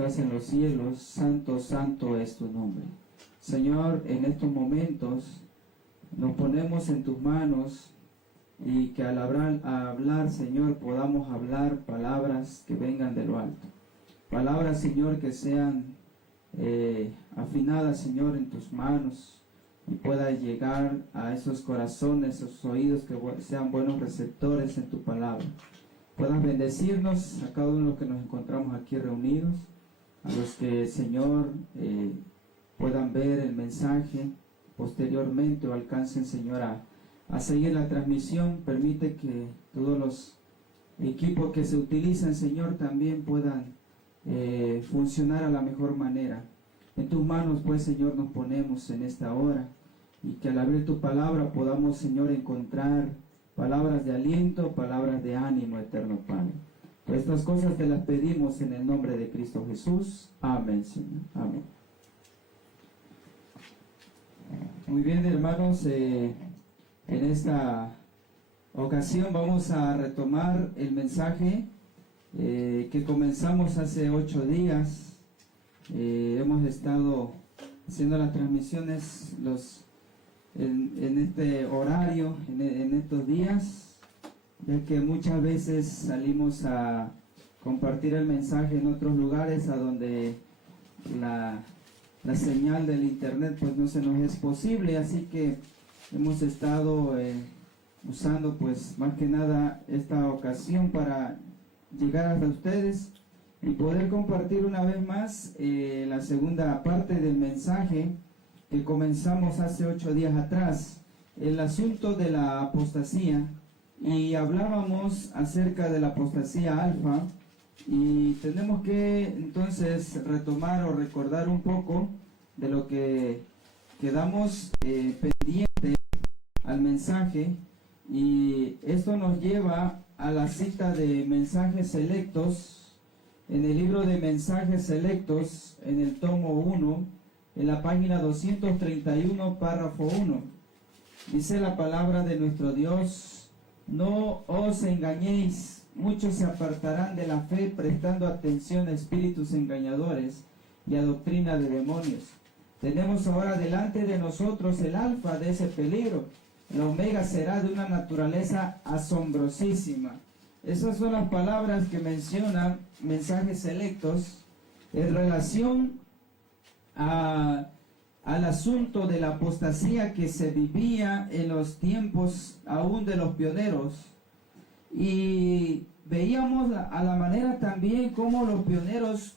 estás en los cielos, santo, santo es tu nombre. Señor, en estos momentos nos ponemos en tus manos y que al hablar, Señor, podamos hablar palabras que vengan de lo alto. Palabras, Señor, que sean afinadas, Señor, en tus manos y pueda llegar a esos corazones, esos oídos que sean buenos receptores en tu palabra. Puedas bendecirnos a cada uno de los que nos encontramos aquí reunidos, a los que, Señor, puedan ver el mensaje posteriormente o alcancen, Señor, a seguir la transmisión. Permite que todos los equipos que se utilizan, Señor, también puedan funcionar a la mejor manera. En tus manos, pues, Señor, nos ponemos en esta hora y que al abrir tu palabra podamos, Señor, encontrar palabras de aliento, palabras de ánimo, eterno Padre. Pues estas cosas te las pedimos en el nombre de Cristo Jesús. Amén, Señor. Amén. Muy bien, hermanos, en esta ocasión vamos a retomar el mensaje que comenzamos hace 8 días. Hemos estado haciendo las transmisiones en este horario, en estos días, ya que muchas veces salimos a compartir el mensaje en otros lugares a donde la señal del internet pues no se nos es posible, así que hemos estado usando pues más que nada esta ocasión para llegar hasta ustedes y poder compartir una vez más la segunda parte del mensaje que comenzamos hace 8 días atrás, el asunto de la apostasía, y hablábamos acerca de la apostasía alfa, y tenemos que entonces retomar o recordar un poco de lo que quedamos pendiente al mensaje, y esto nos lleva a la cita de mensajes selectos en el libro de mensajes selectos, en el tomo 1, en la página 231, párrafo 1. Dice la palabra de nuestro Dios: no os engañéis, muchos se apartarán de la fe prestando atención a espíritus engañadores y a doctrina de demonios. Tenemos ahora delante de nosotros el alfa de ese peligro. La omega será de una naturaleza asombrosísima. Esas son las palabras que mencionan mensajes selectos en relación al asunto de la apostasía que se vivía en los tiempos aún de los pioneros. Y veíamos a la manera también cómo los pioneros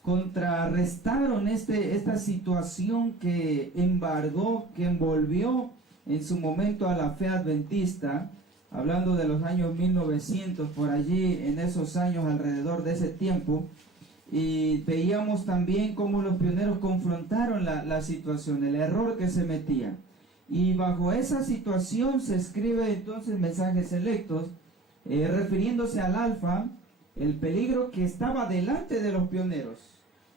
contrarrestaron esta situación que embargó, que envolvió en su momento a la fe adventista, hablando de los años 1900, por allí, en esos años, alrededor de ese tiempo. Y veíamos también cómo los pioneros confrontaron la situación, el error que se metía. Y bajo esa situación se escribe entonces mensajes selectos, refiriéndose al alfa, el peligro que estaba delante de los pioneros.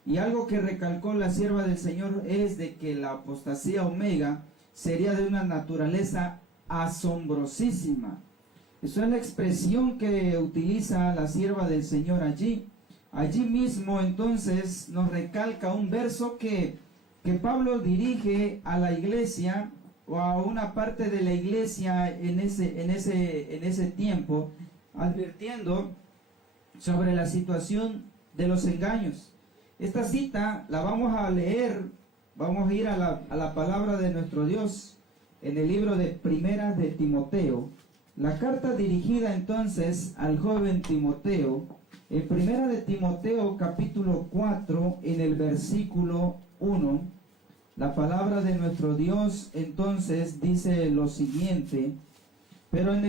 Y algo que recalcó la sierva del Señor es de que la apostasía omega sería de una naturaleza asombrosísima. Esa es la expresión que utiliza la sierva del Señor allí. Allí mismo entonces nos recalca un verso que Pablo dirige a la iglesia o a una parte de la iglesia en ese tiempo, advirtiendo sobre la situación de los engaños. Esta cita la vamos a leer, vamos a ir a la palabra de nuestro Dios en el libro de Primera de Timoteo, la carta dirigida entonces al joven Timoteo. En Primera de Timoteo capítulo 4, en el versículo 1, la palabra de nuestro Dios entonces dice lo siguiente: pero el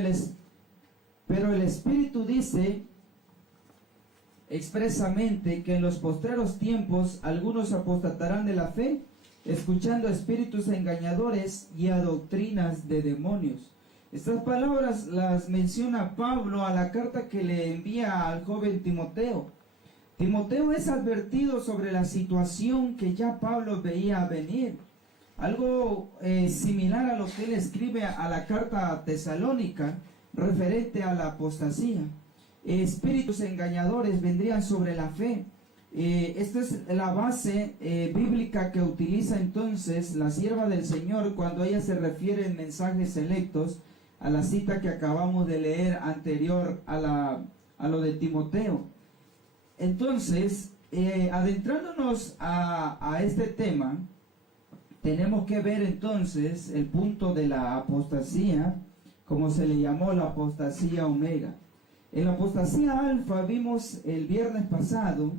Espíritu dice expresamente que en los postreros tiempos algunos apostatarán de la fe, escuchando a espíritus engañadores y a doctrinas de demonios. Estas palabras las menciona Pablo a la carta que le envía al joven Timoteo. Timoteo es advertido sobre la situación que ya Pablo veía venir. Algo similar a lo que él escribe a la carta tesalónica referente a la apostasía. Espíritus engañadores vendrían sobre la fe. Esta es la base bíblica que utiliza entonces la sierva del Señor cuando ella se refiere en mensajes selectos a la cita que acabamos de leer anterior a lo de Timoteo. Entonces, adentrándonos a este tema, tenemos que ver entonces el punto de la apostasía, como se le llamó la apostasía omega. En la apostasía alfa vimos el viernes pasado,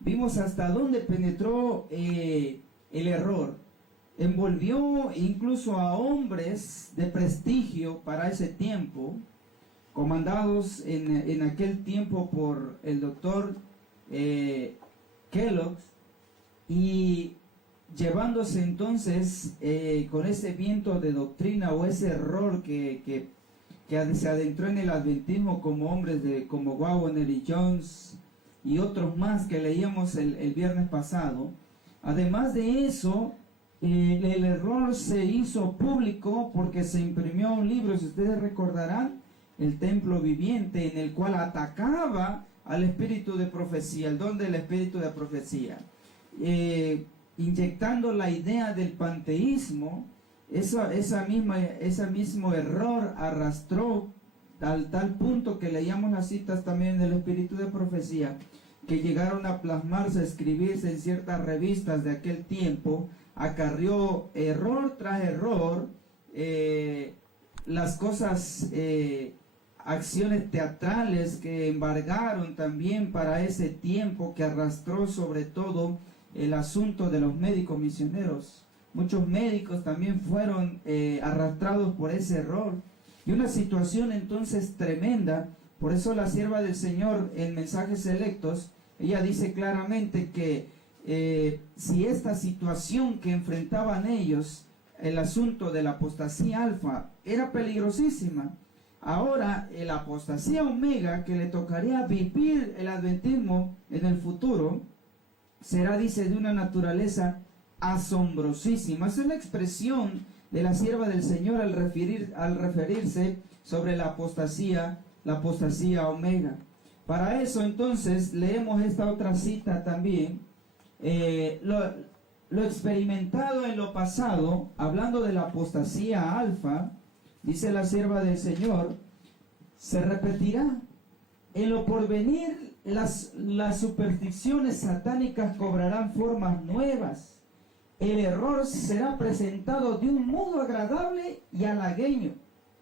vimos hasta dónde penetró el error. Envolvió incluso a hombres de prestigio para ese tiempo, comandados en aquel tiempo por el doctor Kellogg, y llevándose entonces con ese viento de doctrina o ese error que se adentró en el adventismo como hombres como Waggoner y Jones y otros más que leíamos el viernes pasado. Además de eso, el error se hizo público porque se imprimió un libro, si ustedes recordarán, El Templo Viviente, en el cual atacaba al espíritu de profecía, el don del espíritu de profecía, inyectando la idea del panteísmo. Ese mismo error arrastró al tal punto que leíamos las citas también del espíritu de profecía, que llegaron a plasmarse, a escribirse en ciertas revistas de aquel tiempo. Acarrió error tras error, las cosas, acciones teatrales que embargaron también para ese tiempo, que arrastró sobre todo el asunto de los médicos misioneros. Muchos médicos también fueron arrastrados por ese error, y una situación entonces tremenda. Por eso la sierva del Señor en mensajes selectos, ella dice claramente que si esta situación que enfrentaban ellos, el asunto de la apostasía alfa, era peligrosísima, ahora la apostasía omega, que le tocaría vivir el adventismo en el futuro, será, dice, de una naturaleza asombrosísima. Es una expresión de la sierva del Señor al referirse sobre la apostasía omega. Para eso entonces leemos esta otra cita también. Lo experimentado en lo pasado, hablando de la apostasía alfa, dice la sierva del Señor, se repetirá. En lo porvenir, las supersticiones satánicas cobrarán formas nuevas. El error será presentado de un modo agradable y halagueño,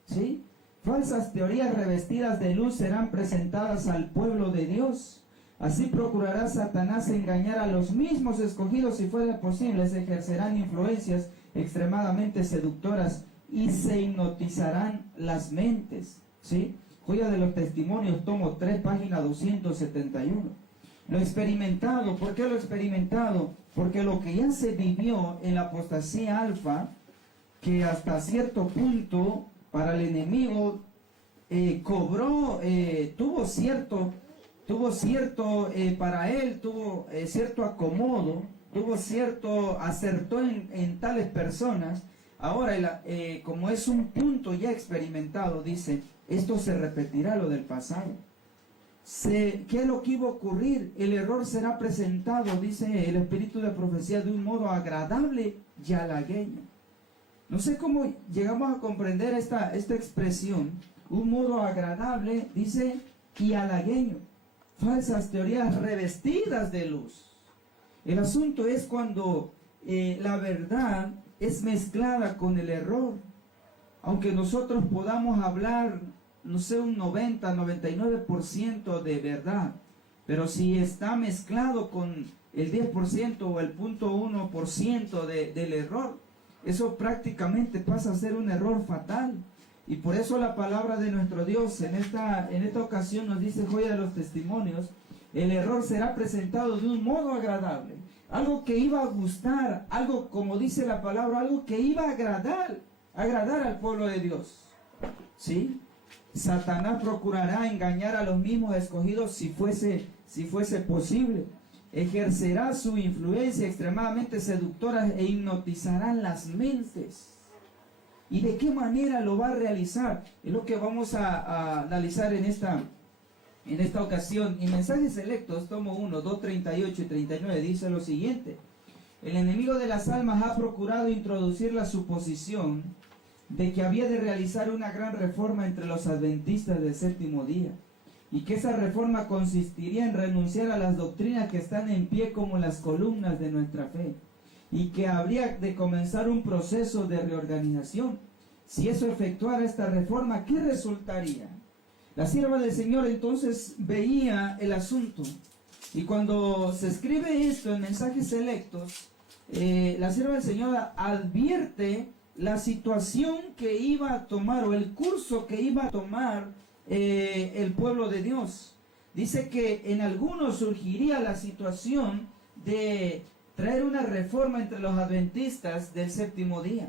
¿sí? Falsas teorías revestidas de luz serán presentadas al pueblo de Dios. Así procurará Satanás engañar a los mismos escogidos. Si fuera posible, se ejercerán influencias extremadamente seductoras y se hipnotizarán las mentes, ¿sí? Joya de los Testimonios, tomo 3, página 271. Lo experimentado. ¿Por qué lo experimentado? Porque lo que ya se vivió en la apostasía alfa, que hasta cierto punto para el enemigo tuvo cierto para él, tuvo cierto acomodo, acertó en tales personas. Ahora, como es un punto ya experimentado, dice, esto se repetirá, lo del pasado. ¿Qué es lo que iba a ocurrir? El error será presentado, dice el espíritu de profecía, de un modo agradable y halagueño. No sé cómo llegamos a comprender esta expresión. Un modo agradable, dice, y halagueño. Falsas teorías revestidas de luz. El asunto es cuando la verdad es mezclada con el error. Aunque nosotros podamos hablar, no sé, un 90-99% de verdad, pero si está mezclado con el 10% o el 0.1% del error, eso prácticamente pasa a ser un error fatal. Y por eso la palabra de nuestro Dios en esta ocasión nos dice, Joya de los Testimonios, el error será presentado de un modo agradable. Algo que iba a gustar, algo, como dice la palabra, algo que iba a agradar al pueblo de Dios. ¿Sí? Satanás procurará engañar a los mismos escogidos si fuese posible. Ejercerá su influencia extremadamente seductora e hipnotizarán las mentes. ¿Y de qué manera lo va a realizar? Es lo que vamos a analizar en esta En esta ocasión, en Mensajes Selectos, tomo 1, 2, 38 y 39, dice lo siguiente: el enemigo de las almas ha procurado introducir la suposición de que había de realizar una gran reforma entre los adventistas del séptimo día, y que esa reforma consistiría en renunciar a las doctrinas que están en pie como las columnas de nuestra fe, y que habría de comenzar un proceso de reorganización. Si eso efectuara esta reforma, ¿qué resultaría? La sierva del Señor entonces veía el asunto, y cuando se escribe esto en Mensajes Selectos, la sierva del Señor advierte la situación que iba a tomar, o el curso que iba a tomar el pueblo de Dios. Dice que en algunos surgiría la situación de traer una reforma entre los adventistas del séptimo día,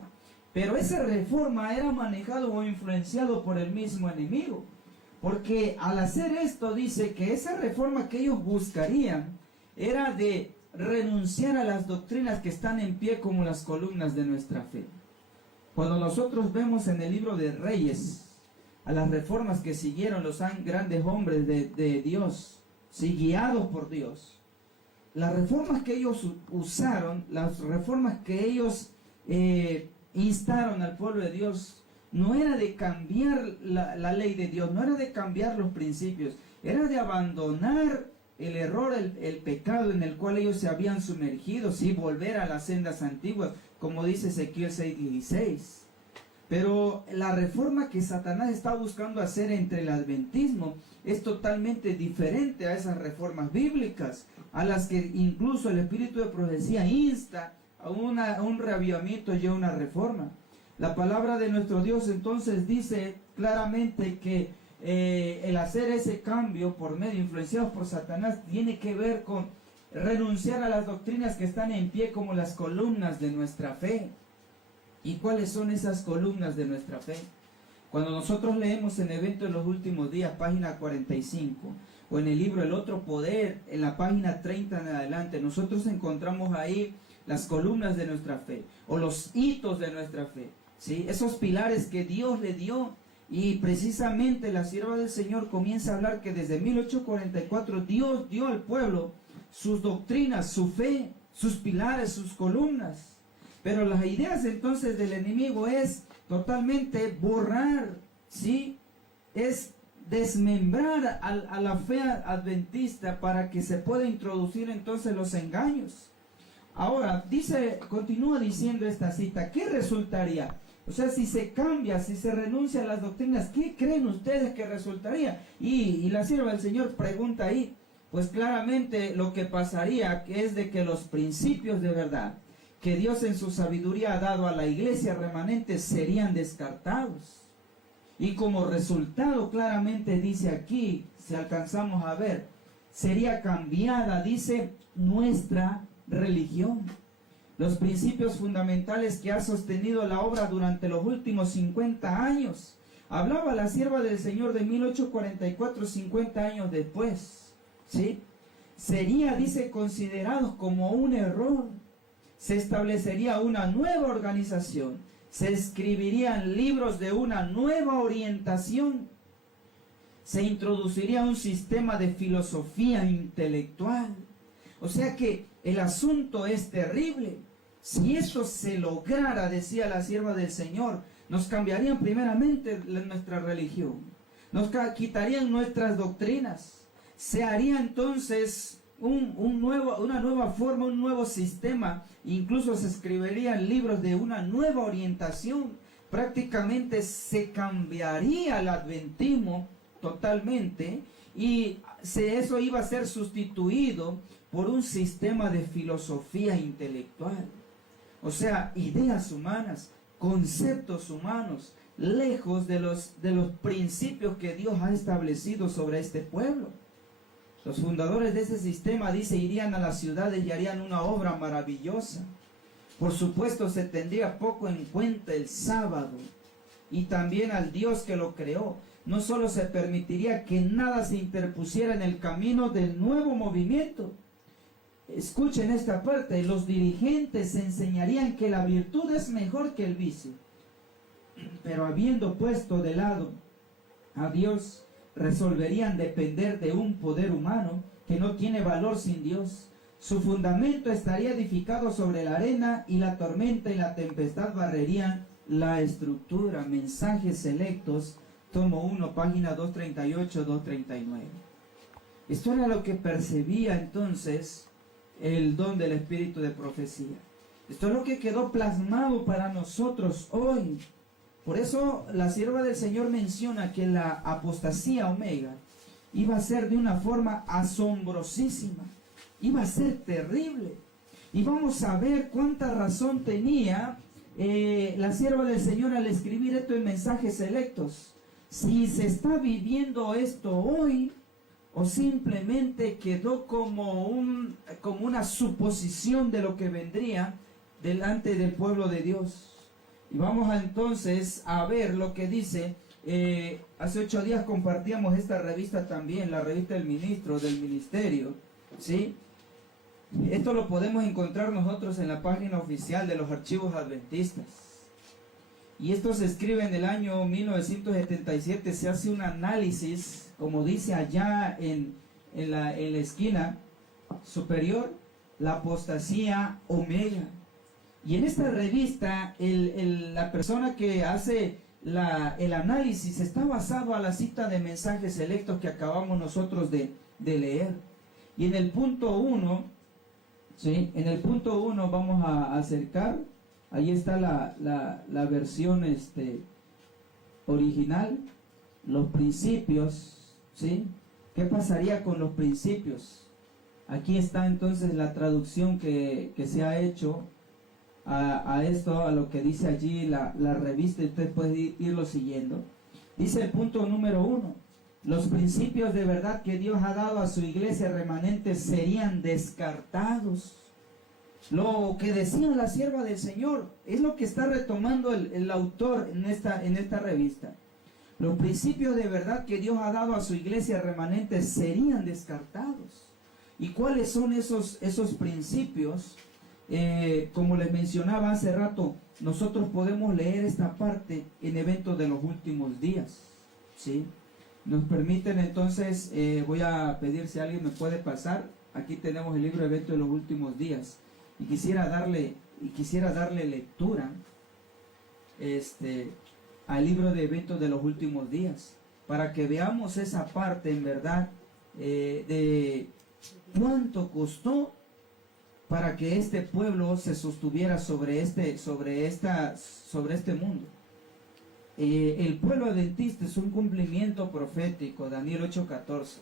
pero esa reforma era manejado o influenciado por el mismo enemigo, porque al hacer esto dice que esa reforma que ellos buscarían era de renunciar a las doctrinas que están en pie como las columnas de nuestra fe. Cuando nosotros vemos en el libro de Reyes a las reformas que siguieron los grandes hombres de Dios, sí, guiados por Dios, las reformas que ellos usaron, las reformas que ellos instaron al pueblo de Dios, no era de cambiar la ley de Dios, no era de cambiar los principios, era de abandonar el error, el pecado en el cual ellos se habían sumergido, sí, volver a las sendas antiguas, como dice Ezequiel 6:16. Pero la reforma que Satanás está buscando hacer entre el adventismo es totalmente diferente a esas reformas bíblicas, a las que incluso el espíritu de profecía insta a un reavivamiento y a una reforma. La palabra de nuestro Dios entonces dice claramente que el hacer ese cambio por medio, influenciados por Satanás, tiene que ver con renunciar a las doctrinas que están en pie como las columnas de nuestra fe. ¿Y cuáles son esas columnas de nuestra fe? Cuando nosotros leemos en Evento de los Últimos Días, página 45, o en el libro El Otro Poder, en la página 30 en adelante, nosotros encontramos ahí las columnas de nuestra fe, o los hitos de nuestra fe, ¿sí? Esos pilares que Dios le dio. Y precisamente la sierva del Señor comienza a hablar que desde 1844 Dios dio al pueblo sus doctrinas, su fe, sus pilares, sus columnas. Pero las ideas entonces del enemigo es totalmente borrar, ¿sí? Es desmembrar a la fe adventista para que se pueda introducir entonces los engaños. Ahora, continúa diciendo esta cita, ¿qué resultaría? O sea, si se cambia, si se renuncia a las doctrinas, ¿qué creen ustedes que resultaría? Y la sierva del Señor pregunta ahí, pues claramente lo que pasaría es de que los principios de verdad que Dios en su sabiduría ha dado a la iglesia remanente serían descartados. Y como resultado, claramente dice aquí, si alcanzamos a ver, sería cambiada, dice, nuestra religión. Los principios fundamentales que ha sostenido la obra durante los últimos 50 años. Hablaba la sierva del Señor de 1844, 50 años después, ¿sí? Sería, dice, considerados como un error. Se establecería una nueva organización. Se escribirían libros de una nueva orientación. Se introduciría un sistema de filosofía intelectual. O sea que el asunto es terrible. Si eso se lograra, decía la sierva del Señor, nos cambiarían primeramente nuestra religión, nos quitarían nuestras doctrinas, se haría entonces una nueva forma, un nuevo sistema, incluso se escribirían libros de una nueva orientación, prácticamente se cambiaría el adventismo totalmente y eso iba a ser sustituido por un sistema de filosofía intelectual. O sea, ideas humanas, conceptos humanos, lejos de los principios que Dios ha establecido sobre este pueblo. Los fundadores de ese sistema, dice, irían a las ciudades y harían una obra maravillosa. Por supuesto, se tendría poco en cuenta el sábado y también al Dios que lo creó. No solo se permitiría que nada se interpusiera en el camino del nuevo movimiento. Escuchen esta parte, los dirigentes enseñarían que la virtud es mejor que el vicio, pero habiendo puesto de lado a Dios, resolverían depender de un poder humano que no tiene valor sin Dios. Su fundamento estaría edificado sobre la arena, y la tormenta y la tempestad barrerían la estructura. Mensajes selectos, tomo 1, página 238-239. Esto era lo que percibía entonces el don del espíritu de profecía. Esto es lo que quedó plasmado para nosotros hoy. Por eso la sierva del Señor menciona que la apostasía omega iba a ser de una forma asombrosísima, iba a ser terrible. Y vamos a ver cuánta razón tenía la sierva del Señor al escribir esto en mensajes selectos. Si se está viviendo esto hoy, o simplemente quedó como una suposición de lo que vendría delante del pueblo de Dios. Y vamos entonces a ver lo que dice. Hace 8 días compartíamos esta revista también, la revista del ministro, del ministerio, ¿sí? Esto lo podemos encontrar nosotros en la página oficial de los archivos adventistas. Y esto se escribe en el año 1977, se hace un análisis, como dice allá en la esquina superior, la apostasía omega. Y en esta revista, la persona que hace el análisis está basado a la cita de mensajes selectos que acabamos nosotros de leer. Y en el punto 1, ¿sí? En el punto 1 vamos a acercar, ahí está la versión original, los principios, ¿sí? ¿Qué pasaría con los principios? Aquí está entonces la traducción que se ha hecho a esto, a lo que dice allí la revista, y usted puede irlo siguiendo. Dice el punto número 1: los principios de verdad que Dios ha dado a su iglesia remanente serían descartados. Lo que decía la sierva del Señor es lo que está retomando el autor en esta revista. Los principios de verdad que Dios ha dado a su iglesia remanente serían descartados. ¿Y cuáles son esos principios? Como les mencionaba hace rato, nosotros podemos leer esta parte en Eventos de los Últimos Días, ¿sí? Nos permiten entonces, voy a pedir si alguien me puede pasar. Aquí tenemos el libro de Eventos de los Últimos Días, y quisiera darle lectura al libro de Eventos de los Últimos Días, para que veamos esa parte en verdad de cuánto costó para que este pueblo se sostuviera sobre este mundo. El pueblo adventista es un cumplimiento profético, Daniel 8:14.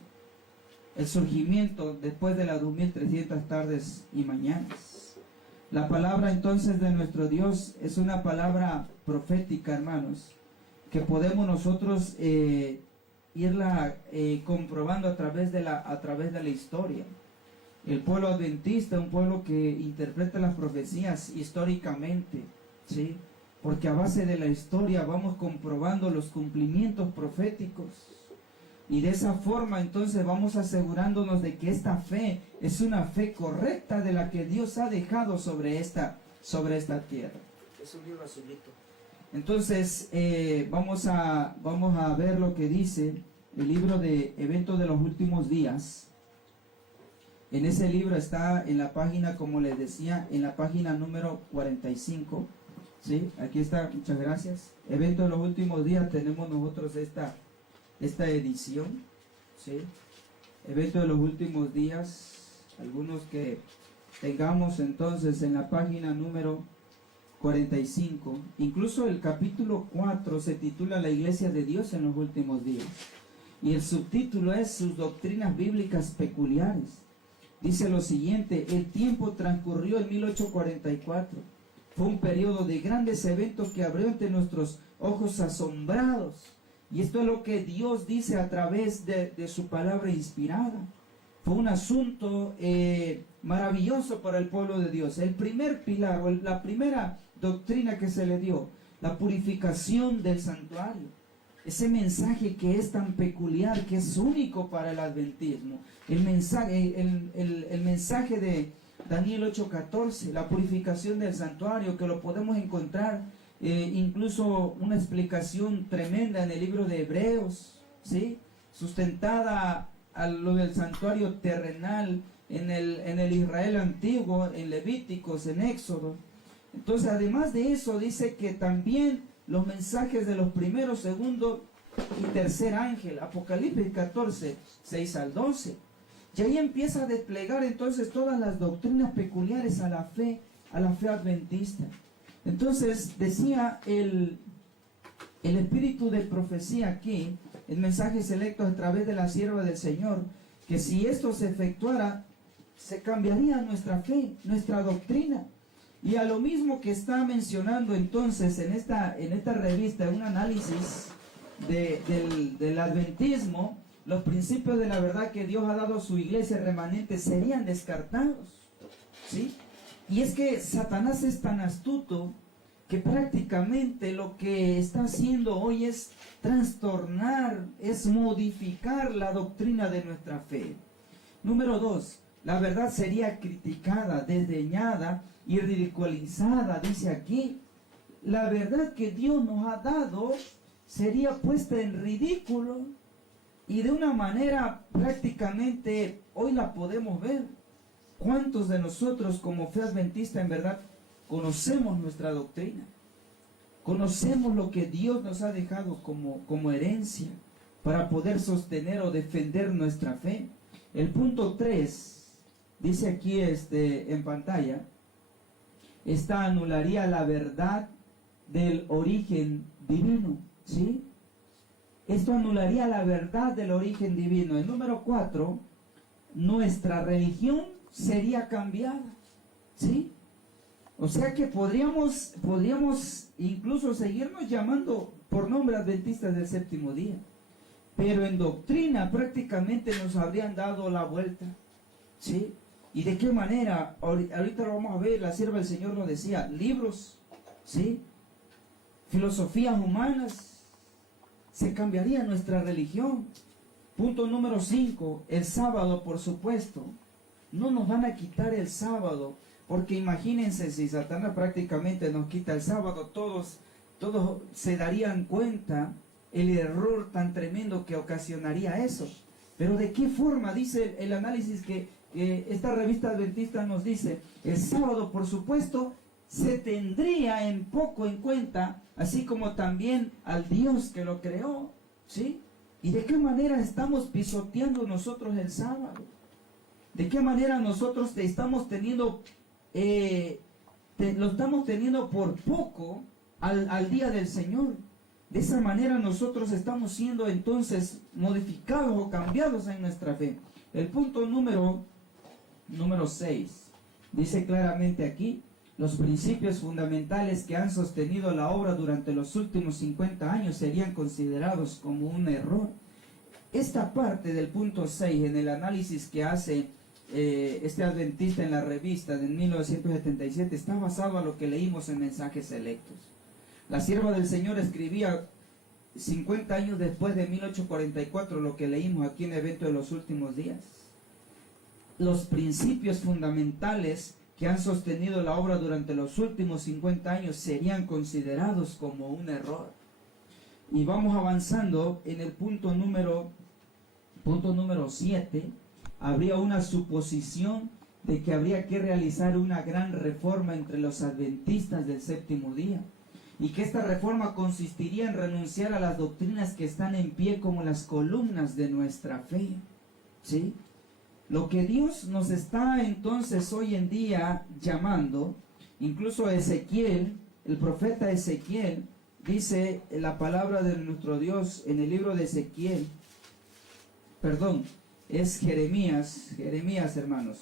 El surgimiento después de las 2300 tardes y mañanas. La palabra entonces de nuestro Dios es una palabra profética, hermanos, que podemos nosotros irla comprobando a través de la historia. El pueblo adventista, un pueblo que interpreta las profecías históricamente, ¿sí? Porque a base de la historia vamos comprobando los cumplimientos proféticos. Y de esa forma entonces vamos asegurándonos de que esta fe es una fe correcta de la que Dios ha dejado sobre esta tierra. Es un libro azulito. Entonces vamos a ver lo que dice el libro de Eventos de los Últimos Días. En ese libro está en la página, como les decía, en la página número 45. ¿Sí? Aquí está, muchas gracias. Eventos de los Últimos Días, tenemos nosotros esta edición. ¿Sí? Eventos de los Últimos Días, algunos que tengamos entonces en la página número 45. Incluso el capítulo 4 se titula La Iglesia de Dios en los Últimos Días. Y el subtítulo es Sus doctrinas bíblicas peculiares. Dice lo siguiente: el tiempo transcurrió en 1844. Fue un periodo de grandes eventos que abrió ante nuestros ojos asombrados. Y esto es lo que Dios dice a través de su palabra inspirada. Fue un asunto maravilloso para el pueblo de Dios. El primer pilar, o la primera doctrina que se le dio, la purificación del santuario. Ese mensaje que es tan peculiar, que es único para el adventismo. El mensaje de Daniel 8:14, la purificación del santuario, que lo podemos encontrar incluso una explicación tremenda en el libro de Hebreos, ¿sí? sustentada a lo del santuario terrenal en el Israel antiguo, en Levíticos, en Éxodo. Entonces, además de eso, dice que también los mensajes de los primeros, segundo y tercer ángel, Apocalipsis 14, 6 al 12. Y ahí empieza a desplegar entonces todas las doctrinas peculiares a la fe adventista. Entonces, decía el espíritu de profecía aquí, en mensajes selectos a través de la sierva del Señor, que si esto se efectuara, se cambiaría nuestra fe, nuestra doctrina. Y a lo mismo que está mencionando entonces en esta revista, un análisis del adventismo, los principios de la verdad que Dios ha dado a su iglesia remanente serían descartados, ¿sí? Y es que Satanás es tan astuto que prácticamente lo que está haciendo hoy es trastornar, es modificar la doctrina de nuestra fe. Número 2, la verdad sería criticada, desdeñada y ridiculizada, dice aquí. La verdad que Dios nos ha dado sería puesta en ridículo y de una manera prácticamente hoy la podemos ver. ¿Cuántos de nosotros como fe adventista en verdad conocemos nuestra doctrina? Conocemos lo que Dios nos ha dejado como herencia para poder sostener o defender nuestra fe. El punto 3, dice aquí en pantalla, esta anularía la verdad del origen divino, ¿sí? Esto anularía la verdad del origen divino. El número 4, nuestra religión sería cambiada, ¿sí? O sea que podríamos incluso seguirnos llamando por nombre adventistas del séptimo día, pero en doctrina prácticamente nos habrían dado la vuelta, ¿sí? ¿Y de qué manera? Ahorita lo vamos a ver. La sierva del Señor nos decía, libros, ¿sí? Filosofías humanas. Se cambiaría nuestra religión. Punto número 5, el sábado, por supuesto. No nos van a quitar el sábado, porque imagínense si Satanás prácticamente nos quita el sábado, todos se darían cuenta el error tan tremendo que ocasionaría eso. Pero ¿de qué forma? Dice el análisis que esta revista adventista nos dice, el sábado, por supuesto, se tendría en poco en cuenta, así como también al Dios que lo creó, ¿sí? ¿Y de qué manera estamos pisoteando nosotros el sábado? ¿De qué manera nosotros lo estamos teniendo por poco al día del Señor? De esa manera nosotros estamos siendo entonces modificados o cambiados en nuestra fe. El punto número 6 dice claramente aquí, los principios fundamentales que han sostenido la obra durante los últimos 50 años serían considerados como un error. Esta parte del punto 6 en el análisis que hace este adventista en la revista de 1977 está basado a lo que leímos en mensajes selectos. La sierva del Señor escribía 50 años después de 1844 lo que leímos aquí en el evento de los últimos días. Los principios fundamentales que han sostenido la obra durante los últimos 50 años serían considerados como un error. Y vamos avanzando en el punto número 7. Habría una suposición de que habría que realizar una gran reforma entre los adventistas del séptimo día, y que esta reforma consistiría en renunciar a las doctrinas que están en pie como las columnas de nuestra fe, ¿sí? Lo que Dios nos está entonces hoy en día llamando, incluso Ezequiel, el profeta Ezequiel, dice la palabra de nuestro Dios en el libro de Ezequiel, es Jeremías hermanos,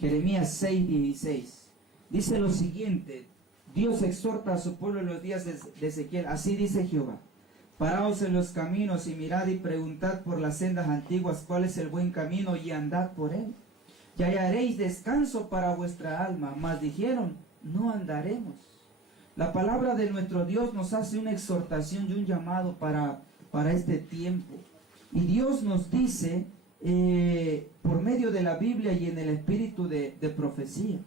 Jeremías 6:16, dice lo siguiente. Dios exhorta a su pueblo en los días de Ezequiel, así dice Jehová: paraos en los caminos y mirad y preguntad por las sendas antiguas cuál es el buen camino, y andad por él, y hallaréis descanso para vuestra alma. Mas dijeron, no andaremos. La palabra de nuestro Dios nos hace una exhortación y un llamado para este tiempo, y Dios nos dice por medio de la Biblia y en el espíritu de profecía,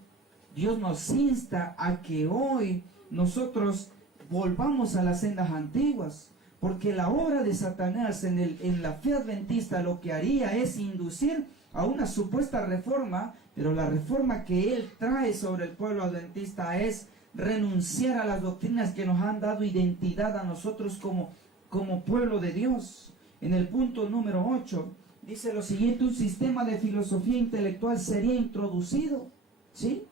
Dios nos insta a que hoy nosotros volvamos a las sendas antiguas, Porque la obra de Satanás en la fe adventista lo que haría es inducir a una supuesta reforma, pero la reforma que él trae sobre el pueblo adventista es renunciar a las doctrinas que nos han dado identidad a nosotros como pueblo de Dios. En el punto número 8 dice lo siguiente: un sistema de filosofía intelectual sería introducido, ¿sí?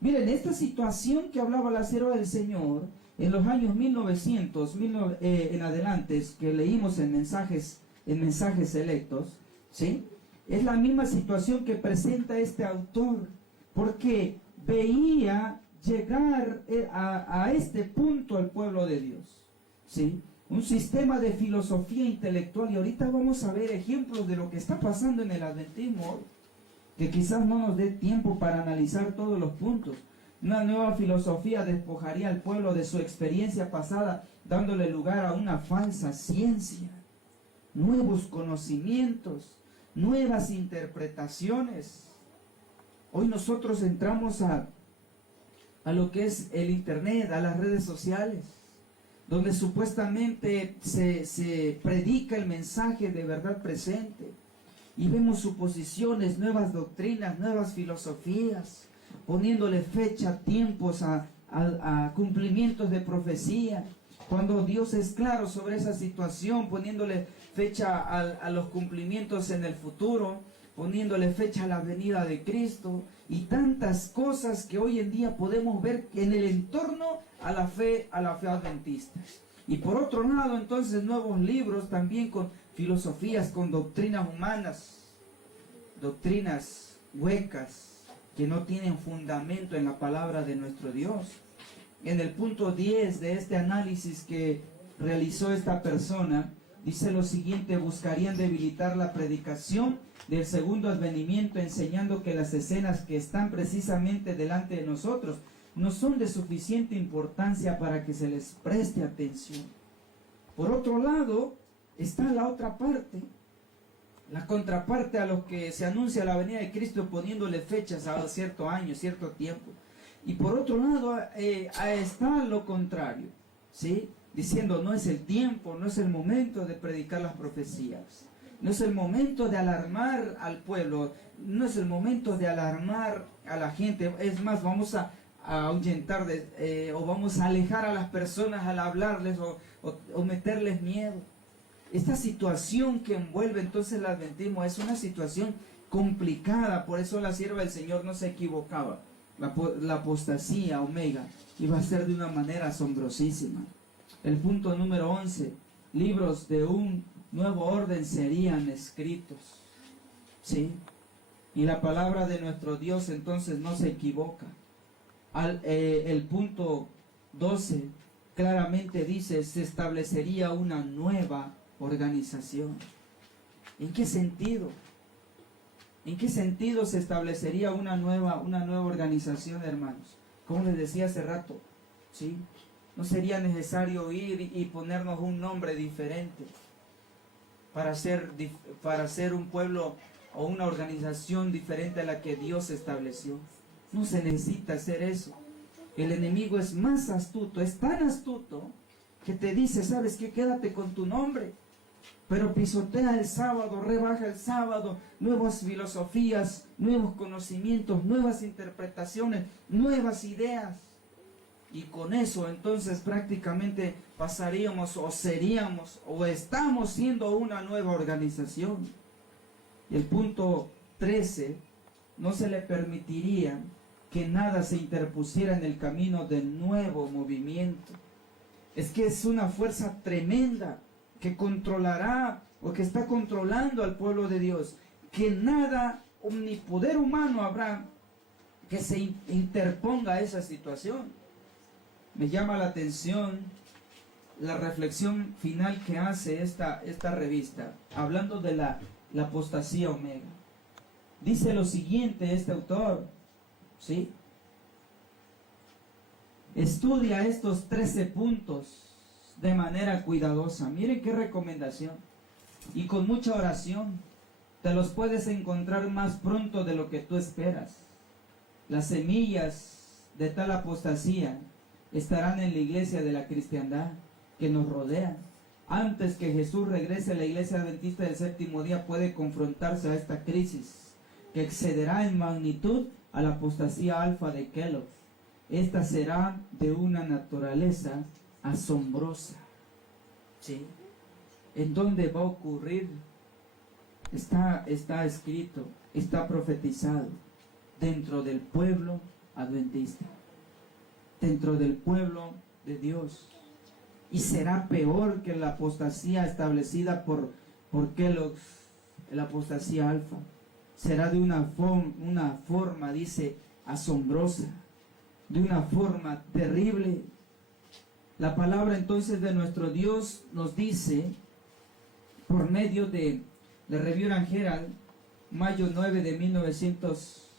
Miren, esta situación que hablaba la sierva del Señor en los años 1900 en adelante, que leímos en mensajes selectos, ¿sí? Es la misma situación que presenta este autor, porque veía llegar a este punto el pueblo de Dios, ¿sí? Un sistema de filosofía intelectual, y ahorita vamos a ver ejemplos de lo que está pasando en el adventismo, que quizás no nos dé tiempo para analizar todos los puntos. Una nueva filosofía despojaría al pueblo de su experiencia pasada, dándole lugar a una falsa ciencia, nuevos conocimientos, nuevas interpretaciones. Hoy nosotros entramos a lo que es el internet, a las redes sociales, donde supuestamente se predica el mensaje de verdad presente, y vemos suposiciones, nuevas doctrinas, nuevas filosofías, poniéndole fecha, tiempos a cumplimientos de profecía, cuando Dios es claro sobre esa situación, poniéndole fecha a los cumplimientos en el futuro, poniéndole fecha a la venida de Cristo, y tantas cosas que hoy en día podemos ver en el entorno a la fe adventista. Y por otro lado, entonces, nuevos libros también con filosofías, con doctrinas humanas, doctrinas huecas, que no tienen fundamento en la palabra de nuestro Dios. En el punto 10 de este análisis que realizó esta persona, dice lo siguiente: buscarían debilitar la predicación del segundo advenimiento, enseñando que las escenas que están precisamente delante de nosotros no son de suficiente importancia para que se les preste atención. Por otro lado, está la otra parte, la contraparte a lo que se anuncia la venida de Cristo, poniéndole fechas a cierto año, cierto tiempo. Y por otro lado está lo contrario, ¿sí? Diciendo: no es el tiempo, no es el momento de predicar las profecías, no es el momento de alarmar al pueblo, no es el momento de alarmar a la gente. Es más, vamos a ahuyentar o vamos a alejar a las personas al hablarles o meterles miedo. Esta situación que envuelve entonces el adventismo es una situación complicada. Por eso la sierva del Señor no se equivocaba. La apostasía omega iba a ser de una manera asombrosísima. El punto número 11: libros de un nuevo orden serían escritos, ¿sí? Y la palabra de nuestro Dios entonces no se equivoca. El punto 12 claramente dice: se establecería una nueva organización. ¿En qué sentido? ¿En qué sentido se establecería una nueva organización, hermanos? Como les decía hace rato, ¿sí? No sería necesario ir y ponernos un nombre diferente para ser un pueblo o una organización diferente a la que Dios estableció. No se necesita hacer eso. El enemigo es más astuto, es tan astuto, que te dice: ¿sabes qué? Quédate con tu nombre, pero pisotea el sábado, rebaja el sábado, nuevas filosofías, nuevos conocimientos, nuevas interpretaciones, nuevas ideas. Y con eso entonces prácticamente pasaríamos o seríamos o estamos siendo una nueva organización. Y el punto 13: no se le permitiría que nada se interpusiera en el camino del nuevo movimiento. Es que es una fuerza tremenda que controlará o que está controlando al pueblo de Dios, que nada, ni poder humano habrá que se interponga a esa situación. Me llama la atención la reflexión final que hace esta revista, hablando de la apostasía omega. Dice lo siguiente este autor, ¿sí? Estudia estos 13 puntos de manera cuidadosa. Miren qué recomendación. Y con mucha oración te los puedes encontrar más pronto de lo que tú esperas. Las semillas de tal apostasía estarán en la iglesia de la cristiandad que nos rodea. antes que Jesús regrese, la iglesia adventista del séptimo día puede confrontarse a esta crisis que excederá en magnitud a la apostasía alfa de Kellogg. Esta será de una naturaleza asombrosa. ¿Sí? ¿En dónde va a ocurrir? Está escrito, está profetizado dentro del pueblo adventista, dentro del pueblo de Dios. Y será peor que la apostasía establecida por Kellogg, la apostasía alfa. Será de una forma, dice, asombrosa, de una forma terrible. La palabra entonces de nuestro Dios nos dice, por medio de Review and Herald, mayo 9 de 1900,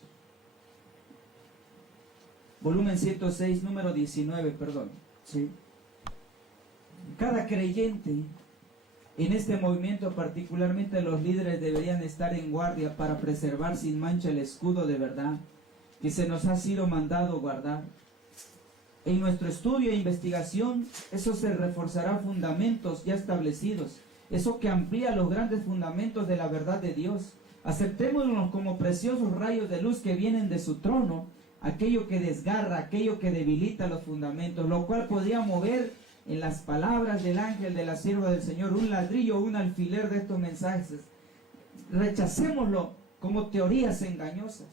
volumen 106, número 19, perdón, ¿sí? Cada creyente en este movimiento, particularmente los líderes, deberían estar en guardia para preservar sin mancha el escudo de verdad que se nos ha sido mandado guardar. En nuestro estudio e investigación, eso se reforzará fundamentos ya establecidos, eso que amplía los grandes fundamentos de la verdad de Dios. Aceptémoslos como preciosos rayos de luz que vienen de su trono, aquello que desgarra, aquello que debilita los fundamentos, lo cual podría mover, en las palabras del ángel de la sierva del Señor, un ladrillo o un alfiler de estos mensajes. Rechacémoslo como teorías engañosas.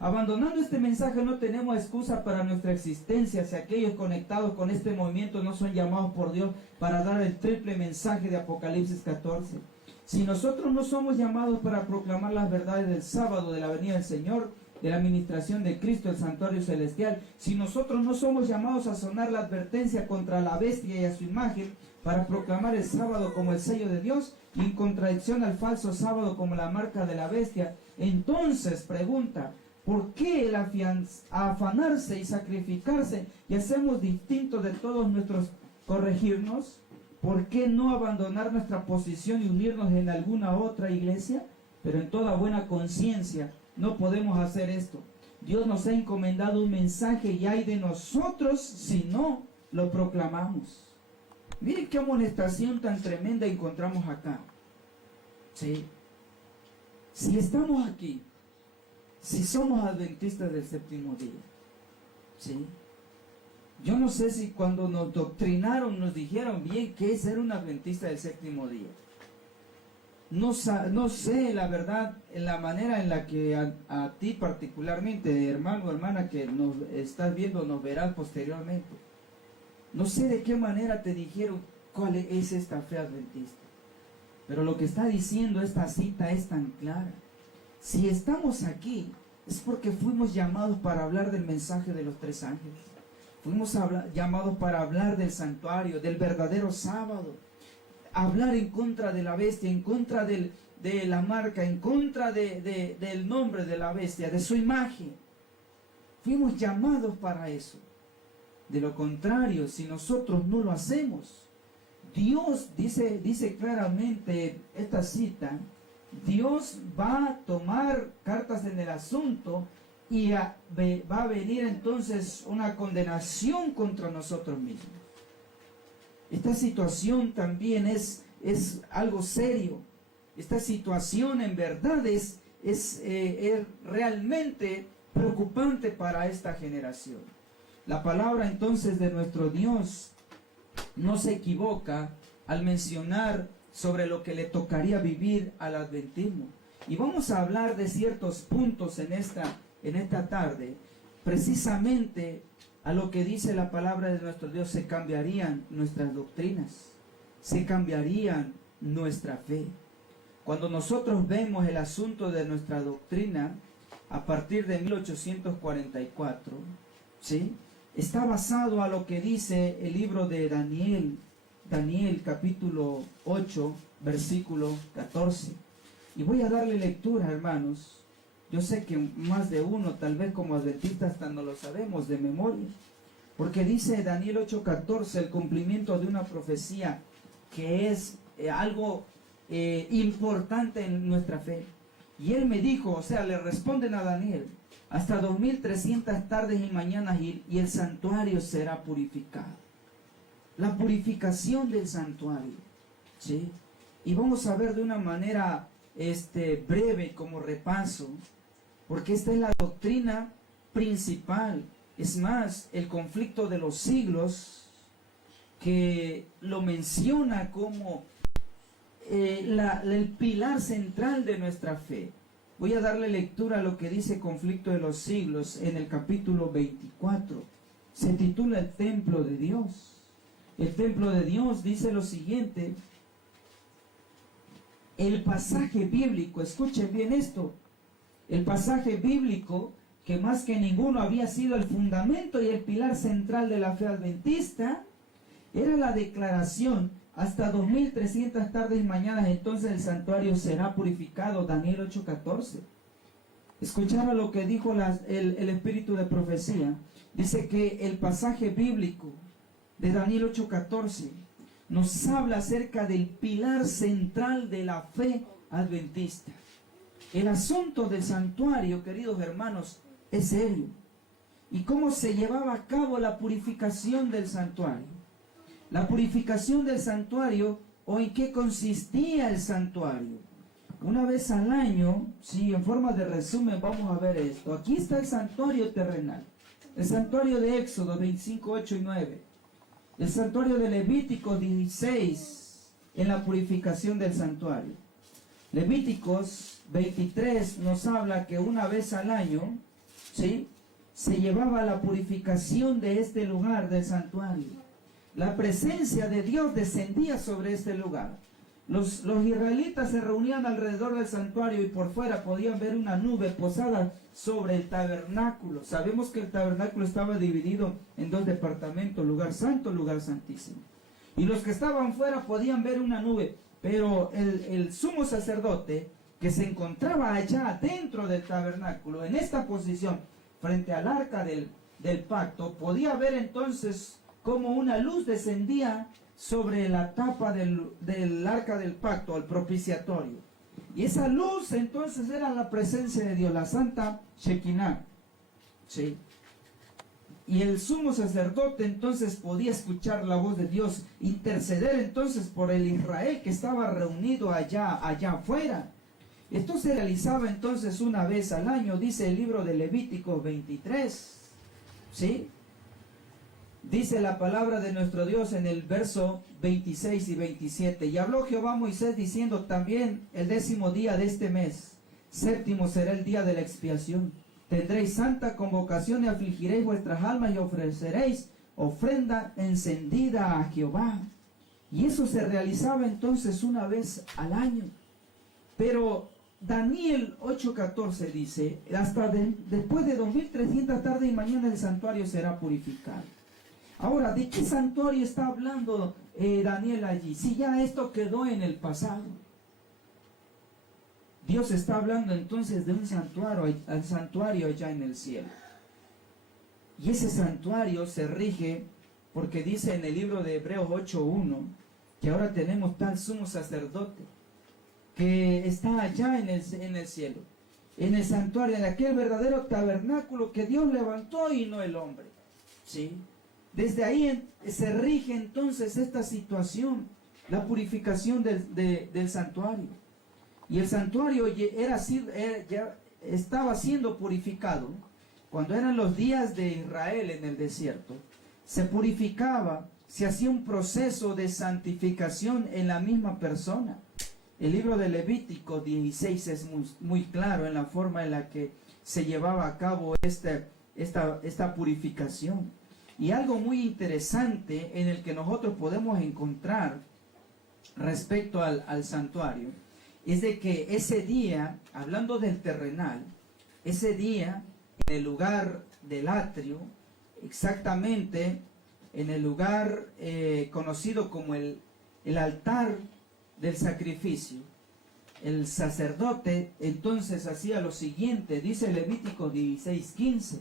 Abandonando este mensaje no tenemos excusa para nuestra existencia si aquellos conectados con este movimiento no son llamados por Dios para dar el triple mensaje de Apocalipsis 14. Si nosotros no somos llamados para proclamar las verdades del sábado de la venida del Señor, de la administración de Cristo, el santuario celestial, si nosotros no somos llamados a sonar la advertencia contra la bestia y a su imagen, para proclamar el sábado como el sello de Dios, y en contradicción al falso sábado como la marca de la bestia, entonces pregunta, ¿por qué el afanarse y sacrificarse y hacemos distintos de todos nuestros corregirnos? ¿Por qué no abandonar nuestra posición y unirnos en alguna otra iglesia? Pero en toda buena conciencia no podemos hacer esto. Dios nos ha encomendado un mensaje y hay de nosotros si no lo proclamamos. Miren qué amonestación tan tremenda encontramos acá. ¿Sí? Si estamos aquí, si somos adventistas del séptimo día, ¿sí? Yo no sé si cuando nos doctrinaron nos dijeron bien qué es ser un adventista del séptimo día. No sé, la verdad, en la manera en la que a ti particularmente, hermano o hermana que nos estás viendo, nos verás posteriormente. No sé de qué manera te dijeron cuál es esta fe adventista. Pero lo que está diciendo esta cita es tan clara. Si estamos aquí, es porque fuimos llamados para hablar del mensaje de los tres ángeles. Fuimos llamados para hablar del santuario, del verdadero sábado. Hablar en contra de la bestia, en contra de la marca, en contra del nombre de la bestia, de su imagen. Fuimos llamados para eso. De lo contrario, si nosotros no lo hacemos, Dios dice claramente esta cita, Dios va a tomar cartas en el asunto y va a venir entonces una condenación contra nosotros mismos. Esta situación también es algo serio. Esta situación en verdad es realmente preocupante para esta generación. La palabra entonces de nuestro Dios no se equivoca al mencionar sobre lo que le tocaría vivir al adventismo. Y vamos a hablar de ciertos puntos en esta tarde, precisamente a lo que dice la palabra de nuestro Dios. Se cambiarían nuestras doctrinas, se cambiarían nuestra fe. Cuando nosotros vemos el asunto de nuestra doctrina, a partir de 1844, ¿sí?, está basado a lo que dice el libro de Daniel capítulo 8, versículo 14. Y voy a darle lectura, hermanos. Yo sé que más de uno, tal vez como adventistas, hasta no lo sabemos de memoria. Porque dice Daniel 8:14, el cumplimiento de una profecía que es algo importante en nuestra fe. Y él me dijo, o sea, le responden a Daniel, hasta 2300 tardes y mañanas y el santuario será purificado. La purificación del santuario. ¿sí? Y vamos a ver de una manera breve como repaso, porque esta es la doctrina principal. Es más, el conflicto de los siglos, que lo menciona como el pilar central de nuestra fe. Voy a darle lectura a lo que dice conflicto de los siglos en el capítulo 24. Se titula el templo de Dios. El templo de Dios dice lo siguiente. El pasaje bíblico, escuchen bien esto, el pasaje bíblico que más que ninguno había sido el fundamento y el pilar central de la fe adventista, era la declaración: hasta 2300 tardes y mañanas entonces el santuario será purificado. Daniel 8:14. Escucharon lo que dijo el espíritu de profecía. Dice que el pasaje bíblico de Daniel 8:14 nos habla acerca del pilar central de la fe adventista. El asunto del santuario, queridos hermanos, es serio. ¿Y cómo se llevaba a cabo la purificación del santuario? La purificación del santuario, ¿o en qué consistía el santuario? Una vez al año, sí, en forma de resumen vamos a ver esto. Aquí está el santuario terrenal. El santuario de Éxodo 25, 8 y 9. El santuario de Levítico 16, en la purificación del santuario. Levíticos 23 nos habla que una vez al año, ¿sí?, se llevaba la purificación de este lugar del santuario. La presencia de Dios descendía sobre este lugar. Los israelitas se reunían alrededor del santuario y por fuera podían ver una nube posada sobre el tabernáculo. Sabemos que el tabernáculo estaba dividido en dos departamentos: lugar santo, lugar santísimo. Y los que estaban fuera podían ver una nube, pero el sumo sacerdote, que se encontraba allá dentro del tabernáculo, en esta posición, frente al arca del pacto, podía ver entonces como una luz descendía sobre la tapa del arca del pacto, el propiciatorio. Y esa luz entonces era la presencia de Dios, la santa Shekinah. ¿Sí? Y el sumo sacerdote entonces podía escuchar la voz de Dios, interceder entonces por el Israel que estaba reunido allá afuera. Esto se realizaba entonces una vez al año, dice el libro de Levítico 23. ¿Sí? Dice la palabra de nuestro Dios en el verso 26 y 27. Y habló Jehová a Moisés diciendo: también el 10º día de este mes, 7º, será el día de la expiación. Tendréis santa convocación y afligiréis vuestras almas y ofreceréis ofrenda encendida a Jehová. Y eso se realizaba entonces una vez al año. Pero Daniel 8:14 dice: hasta después de 2300 tardes y mañanas el santuario será purificado. Ahora, ¿de qué santuario está hablando Daniel allí? Si ya esto quedó en el pasado. Dios está hablando entonces de un santuario allá en el cielo. Y ese santuario se rige porque dice en el libro de Hebreos 8:1 que ahora tenemos tal sumo sacerdote que está allá en el cielo, en el santuario, en aquel verdadero tabernáculo que Dios levantó y no el hombre. ¿Sí? Desde ahí se rige entonces esta situación, la purificación del santuario. Y el santuario ya estaba siendo purificado cuando eran los días de Israel en el desierto. Se purificaba, se hacía un proceso de santificación en la misma persona. El libro de Levítico 16 es muy claro en la forma en la que se llevaba a cabo esta purificación. Y algo muy interesante en el que nosotros podemos encontrar respecto al santuario es de que ese día, hablando del terrenal, ese día en el lugar del atrio, exactamente en el lugar conocido como el altar del sacrificio, el sacerdote entonces hacía lo siguiente. Dice Levítico 16:15: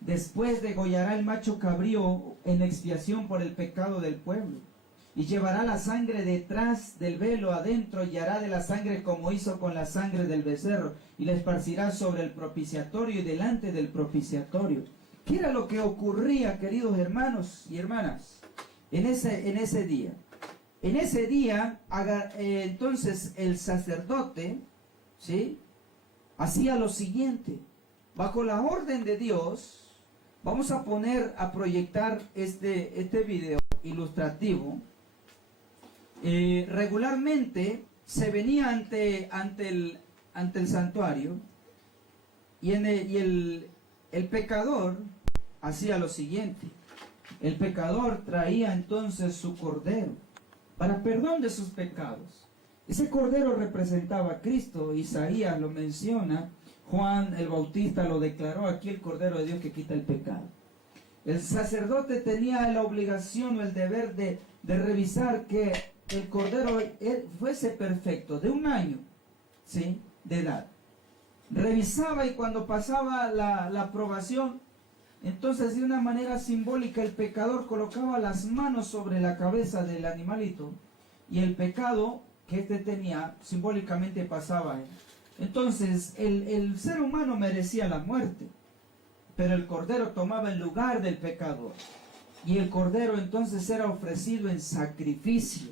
después degollará el macho cabrío en expiación por el pecado del pueblo, y llevará la sangre detrás del velo adentro, y hará de la sangre como hizo con la sangre del becerro, y la esparcirá sobre el propiciatorio y delante del propiciatorio. ¿Qué era lo que ocurría, queridos hermanos y hermanas, en ese día? En ese día, entonces el sacerdote, ¿sí?, hacía lo siguiente. Bajo la orden de Dios, vamos a proyectar este video ilustrativo. Regularmente se venía ante el santuario y el pecador hacía lo siguiente. El pecador traía entonces su cordero para perdón de sus pecados. Ese cordero representaba a Cristo. Isaías lo menciona, Juan el Bautista lo declaró: aquí el cordero de Dios que quita el pecado. El sacerdote tenía la obligación o el deber de revisar que el cordero fuese perfecto, de 1 año, ¿sí?, de edad. Revisaba, y cuando pasaba la aprobación, entonces de una manera simbólica el pecador colocaba las manos sobre la cabeza del animalito, y el pecado que éste tenía simbólicamente pasaba. Entonces el ser humano merecía la muerte, pero el cordero tomaba el lugar del pecador, y el cordero entonces era ofrecido en sacrificio,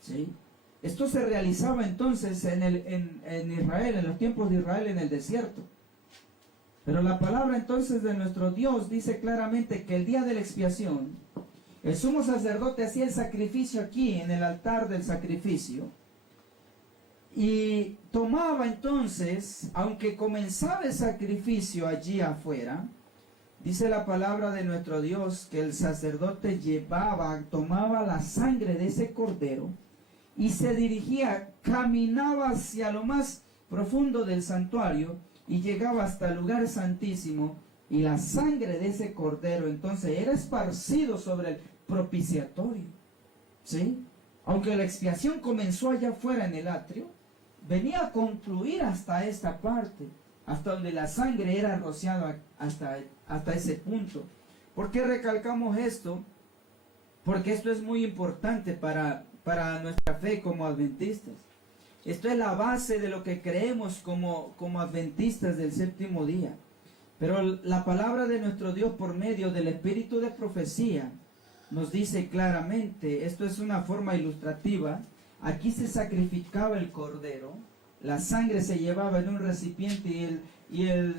¿sí? Esto se realizaba entonces en Israel, en los tiempos de Israel en el desierto. Pero la palabra entonces de nuestro Dios dice claramente que el día de la expiación, el sumo sacerdote hacía el sacrificio aquí en el altar del sacrificio, y tomaba entonces, aunque comenzaba el sacrificio allí afuera, dice la palabra de nuestro Dios que el sacerdote tomaba la sangre de ese cordero y se dirigía, caminaba hacia lo más profundo del santuario y llegaba hasta el lugar santísimo, y la sangre de ese cordero entonces era esparcido sobre el propiciatorio, ¿sí? Aunque la expiación comenzó allá afuera en el atrio, venía a concluir hasta esta parte, hasta donde la sangre era rociada hasta ese punto. ¿Por qué recalcamos esto? Porque esto es muy importante para nuestra fe como adventistas. Esto es la base de lo que creemos como adventistas del séptimo día. Pero la palabra de nuestro Dios por medio del espíritu de profecía nos dice claramente, esto es una forma ilustrativa, aquí se sacrificaba el cordero, la sangre se llevaba en un recipiente y el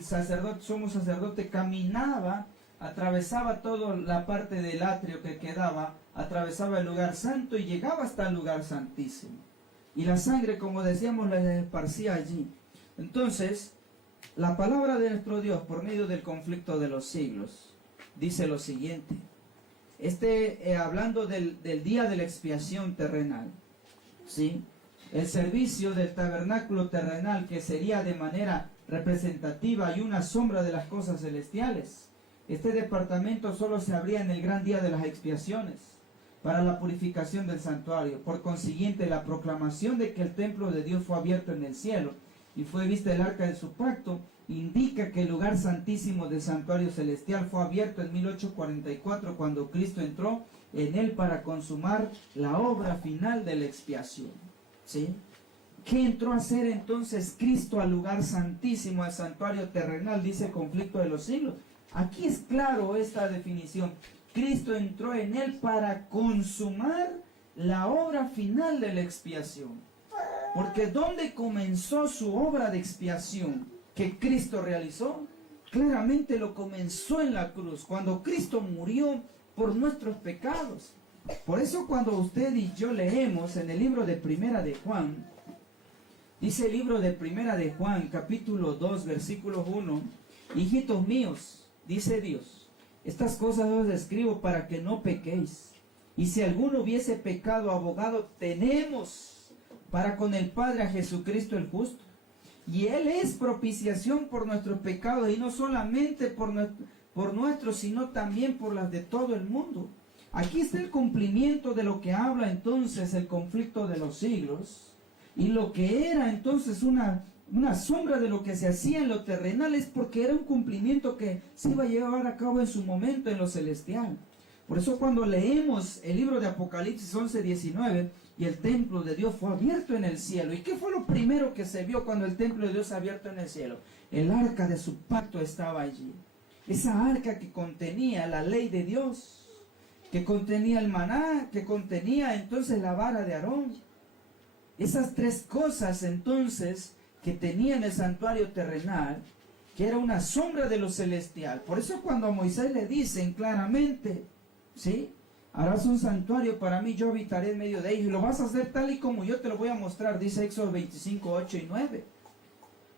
sacerdote, sumo sacerdote, caminaba, atravesaba toda la parte del atrio que quedaba, atravesaba el lugar santo y llegaba hasta el lugar santísimo. Y la sangre, como decíamos, la esparcía allí. Entonces, la palabra de nuestro Dios, por medio del conflicto de los siglos, dice lo siguiente. Hablando del día de la expiación terrenal, ¿sí?, el servicio del tabernáculo terrenal, que sería de manera representativa y una sombra de las cosas celestiales. Este departamento solo se abría en el gran día de las expiaciones, para la purificación del santuario. Por consiguiente, la proclamación de que el templo de Dios fue abierto en el cielo y fue vista el arca de su pacto, indica que el lugar santísimo del santuario celestial fue abierto en 1844, cuando Cristo entró en él para consumar la obra final de la expiación, ¿sí? ¿Qué entró a hacer entonces Cristo al lugar santísimo, al santuario terrenal? Dice el conflicto de los siglos. Aquí es claro esta definición. Cristo entró en él para consumar la obra final de la expiación. Porque ¿dónde comenzó su obra de expiación que Cristo realizó? Claramente lo comenzó en la cruz, cuando Cristo murió por nuestros pecados. Por eso cuando usted y yo leemos en el libro de Primera de Juan, dice el libro de Primera de Juan, capítulo 2, versículo 1, hijitos míos, dice Dios, estas cosas os escribo para que no pequéis. Y si alguno hubiese pecado, abogado tenemos para con el Padre a Jesucristo el justo. Y Él es propiciación por nuestros pecados, y no solamente por nuestros, sino también por las de todo el mundo. Aquí está el cumplimiento de lo que habla entonces el conflicto de los siglos, y lo que era entonces una sombra de lo que se hacía en lo terrenal, es porque era un cumplimiento que se iba a llevar a cabo en su momento en lo celestial. Por eso cuando leemos el libro de Apocalipsis 11:19, y el templo de Dios fue abierto en el cielo. ¿Y qué fue lo primero que se vio cuando el templo de Dios se abierto en el cielo? El arca de su pacto estaba allí. Esa arca que contenía la ley de Dios, que contenía el maná, que contenía entonces la vara de Aarón. Esas tres cosas entonces que tenía en el santuario terrenal, que era una sombra de lo celestial. Por eso cuando a Moisés le dicen claramente, ¿sí?, harás un santuario para mí, yo habitaré en medio de ellos, y lo vas a hacer tal y como yo te lo voy a mostrar, dice Éxodo 25, 8 y 9.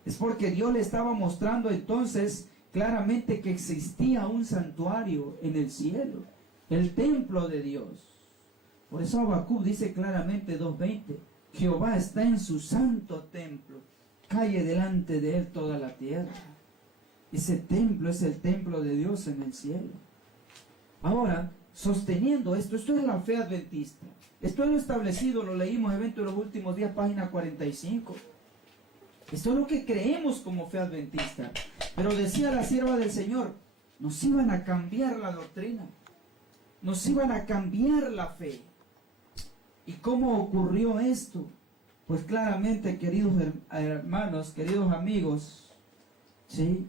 Es porque Dios le estaba mostrando entonces claramente que existía un santuario en el cielo, el templo de Dios. Por eso Habacuc dice claramente 2:20, Jehová está en su santo templo, calle delante de él toda la tierra. Ese templo es el templo de Dios en el cielo. Ahora, sosteniendo esto es la fe adventista. Esto es lo establecido, lo leímos en Evento de los Últimos Días, página 45. Esto es lo que creemos como fe adventista. Pero decía la sierva del Señor, nos iban a cambiar la doctrina, nos iban a cambiar la fe. ¿Y cómo ocurrió esto? Pues claramente, queridos hermanos, queridos amigos, ¿sí?,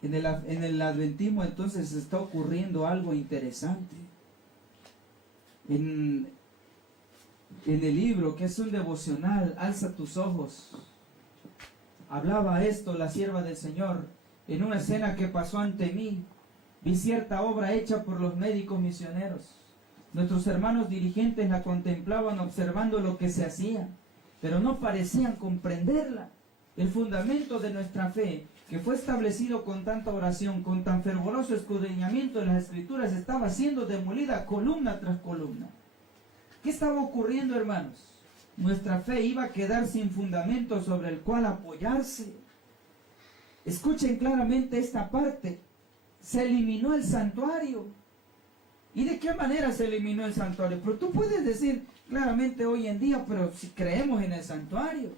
en el adventismo entonces está ocurriendo algo interesante. En el libro, que es un devocional, Alza tus ojos, hablaba esto la sierva del Señor. En una escena que pasó ante mí, vi cierta obra hecha por los médicos misioneros. Nuestros hermanos dirigentes la contemplaban observando lo que se hacía, pero no parecían comprenderla. El fundamento de nuestra fe, que fue establecido con tanta oración, con tan fervoroso escudriñamiento de las Escrituras, estaba siendo demolida columna tras columna. ¿Qué estaba ocurriendo, hermanos? Nuestra fe iba a quedar sin fundamento sobre el cual apoyarse. Escuchen claramente esta parte. Se eliminó el santuario. ¿Y de qué manera se eliminó el santuario? Pero tú puedes decir claramente hoy en día, pero si creemos en el santuario,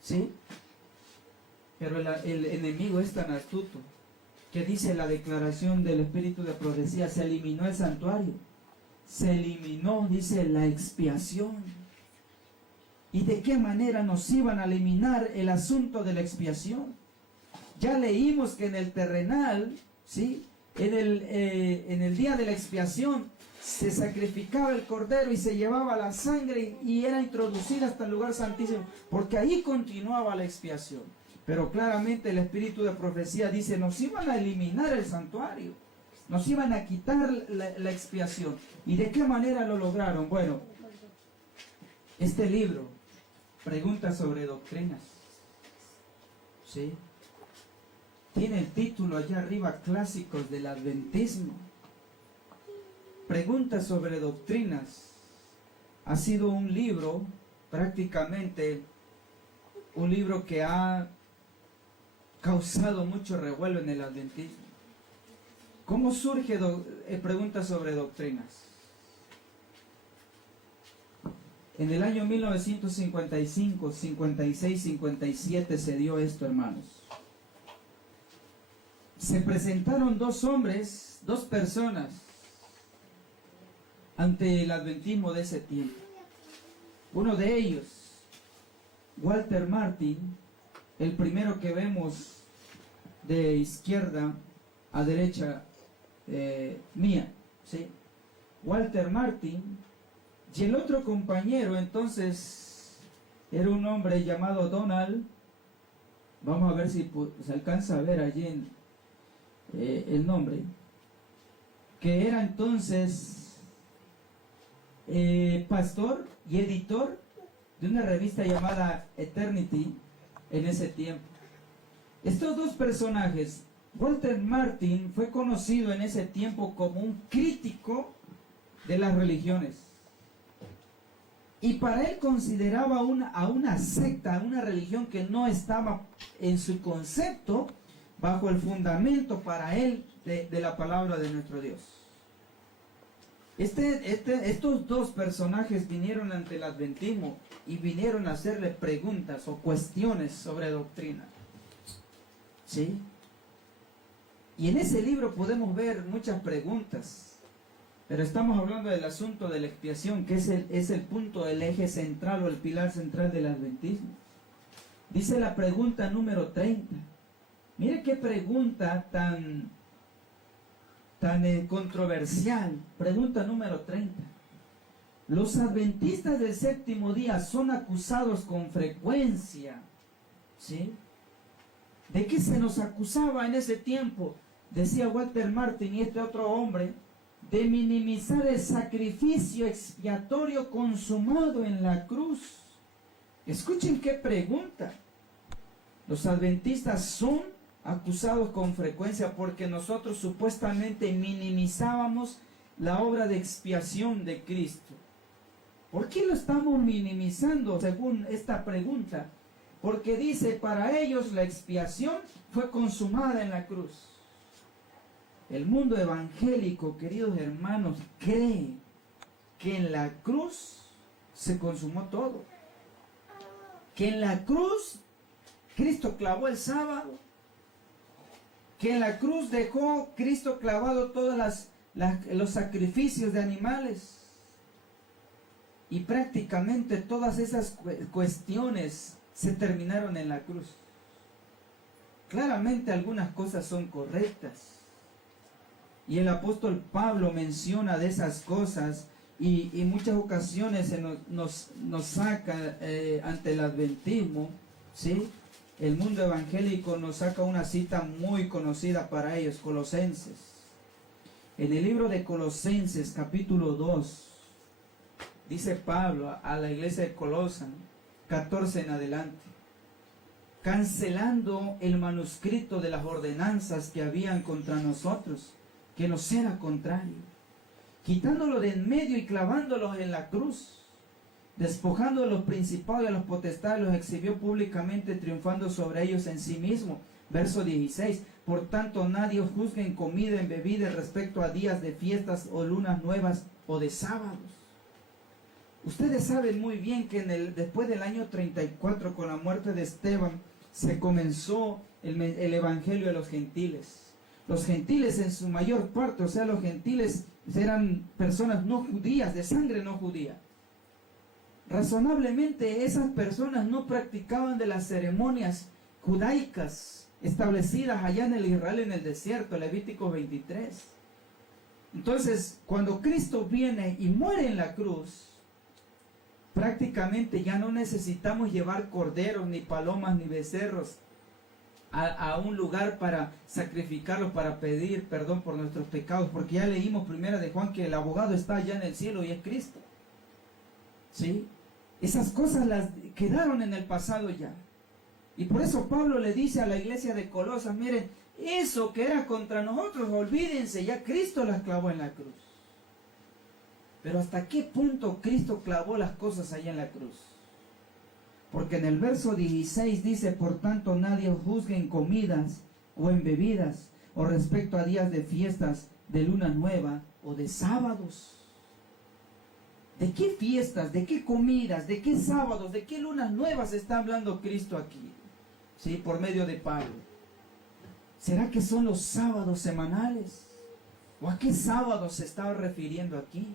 ¿sí? Pero el enemigo es tan astuto que dice la declaración del Espíritu de Profecía, se eliminó el santuario. Se eliminó, dice, la expiación. ¿Y de qué manera nos iban a eliminar el asunto de la expiación? Ya leímos que en el terrenal, ¿sí?, en el día de la expiación se sacrificaba el cordero y se llevaba la sangre y era introducida hasta el lugar santísimo, porque ahí continuaba la expiación. Pero claramente el Espíritu de Profecía dice, nos iban a eliminar el santuario, nos iban a quitar la expiación. ¿Y de qué manera lo lograron? Bueno, este libro, Preguntas sobre Doctrinas, ¿sí?, tiene el título allá arriba, Clásicos del Adventismo. Preguntas sobre Doctrinas ha sido un libro, prácticamente un libro que ha causado mucho revuelo en el adventismo. ¿Cómo surge Preguntas sobre Doctrinas? En el año 1955, 56, 57 se dio esto, hermanos. Se presentaron dos hombres, dos personas, ante el adventismo de ese tiempo. Uno de ellos, Walter Martin, el primero que vemos de izquierda a derecha mía, ¿sí?, Walter Martin. Y el otro compañero entonces era un hombre llamado Donald. Vamos a ver si se alcanza a ver allí el nombre, que era entonces pastor y editor de una revista llamada Eternity en ese tiempo. Estos dos personajes, Walter Martin fue conocido en ese tiempo como un crítico de las religiones, y para él consideraba a una secta, a una religión que no estaba en su concepto bajo el fundamento para él de la palabra de nuestro Dios. Estos dos personajes vinieron ante el adventismo y vinieron a hacerle preguntas o cuestiones sobre doctrina, ¿sí? Y en ese libro podemos ver muchas preguntas, pero estamos hablando del asunto de la expiación, que es el punto, el eje central o el pilar central del adventismo. Dice la pregunta número 30. Mire qué pregunta tan tan controversial. Pregunta número 30. Los adventistas del séptimo día son acusados con frecuencia, ¿sí? ¿De qué se nos acusaba en ese tiempo? Decía Walter Martin y este otro hombre, de minimizar el sacrificio expiatorio consumado en la cruz. Escuchen qué pregunta. Los adventistas son acusados con frecuencia porque nosotros supuestamente minimizábamos la obra de expiación de Cristo. ¿Por qué lo estamos minimizando según esta pregunta? Porque dice, para ellos la expiación fue consumada en la cruz. El mundo evangélico, queridos hermanos, cree que en la cruz se consumó todo. Que en la cruz Cristo clavó el sábado. Que en la cruz dejó Cristo clavado todos los sacrificios de animales. Y prácticamente todas esas cuestiones se terminaron en la cruz. Claramente algunas cosas son correctas. Y el apóstol Pablo menciona de esas cosas y muchas ocasiones nos saca ante el adventismo, ¿sí? El mundo evangélico nos saca una cita muy conocida para ellos, Colosenses. En el libro de Colosenses, capítulo 2, dice Pablo a la iglesia de Colosa, 14 en adelante, cancelando el manuscrito de las ordenanzas que habían contra nosotros, que nos era contrario, quitándolo de en medio y clavándolos en la cruz, despojando de los principados y a los potestades, los exhibió públicamente, triunfando sobre ellos en sí mismo. Verso 16, por tanto nadie os juzgue en comida, en bebida, respecto a días de fiestas o lunas nuevas o de sábados. Ustedes saben muy bien que después del año 34, con la muerte de Esteban, se comenzó el evangelio de los gentiles. Los gentiles en su mayor parte, o sea, los gentiles eran personas no judías, de sangre no judía. Razonablemente esas personas no practicaban de las ceremonias judaicas establecidas allá en el Israel en el desierto, Levítico 23. Entonces, cuando Cristo viene y muere en la cruz, prácticamente ya no necesitamos llevar corderos, ni palomas, ni becerros a un lugar para sacrificarlos, para pedir perdón por nuestros pecados, porque ya leímos primera de Juan que el abogado está allá en el cielo y es Cristo. ¿Sí? Esas cosas las quedaron en el pasado ya. Y por eso Pablo le dice a la iglesia de Colosas, miren, eso que era contra nosotros, olvídense, ya Cristo las clavó en la cruz. Pero ¿hasta qué punto Cristo clavó las cosas allá en la cruz? Porque en el verso 16 dice, por tanto nadie os juzgue en comidas o en bebidas, o respecto a días de fiestas, de luna nueva o de sábados. ¿De qué fiestas, de qué comidas, de qué sábados, de qué lunas nuevas está hablando Cristo aquí? ¿Sí? Por medio de Pablo. ¿Será que son los sábados semanales? ¿O a qué sábados se estaba refiriendo aquí?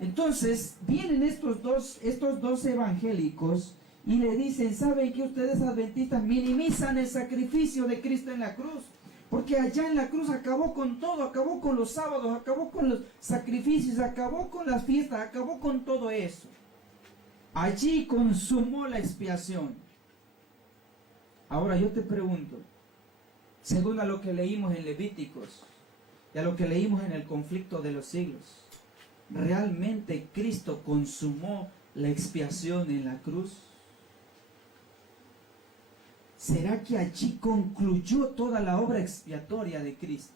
Entonces vienen estos dos evangélicos y le dicen, ¿saben que ustedes adventistas minimizan el sacrificio de Cristo en la cruz? Porque allá en la cruz acabó con todo, acabó con los sábados, acabó con los sacrificios, acabó con las fiestas, acabó con todo eso. Allí consumó la expiación. Ahora yo te pregunto, según a lo que leímos en Levíticos y a lo que leímos en el conflicto de los siglos, ¿realmente Cristo consumó la expiación en la cruz? ¿Será que allí concluyó toda la obra expiatoria de Cristo?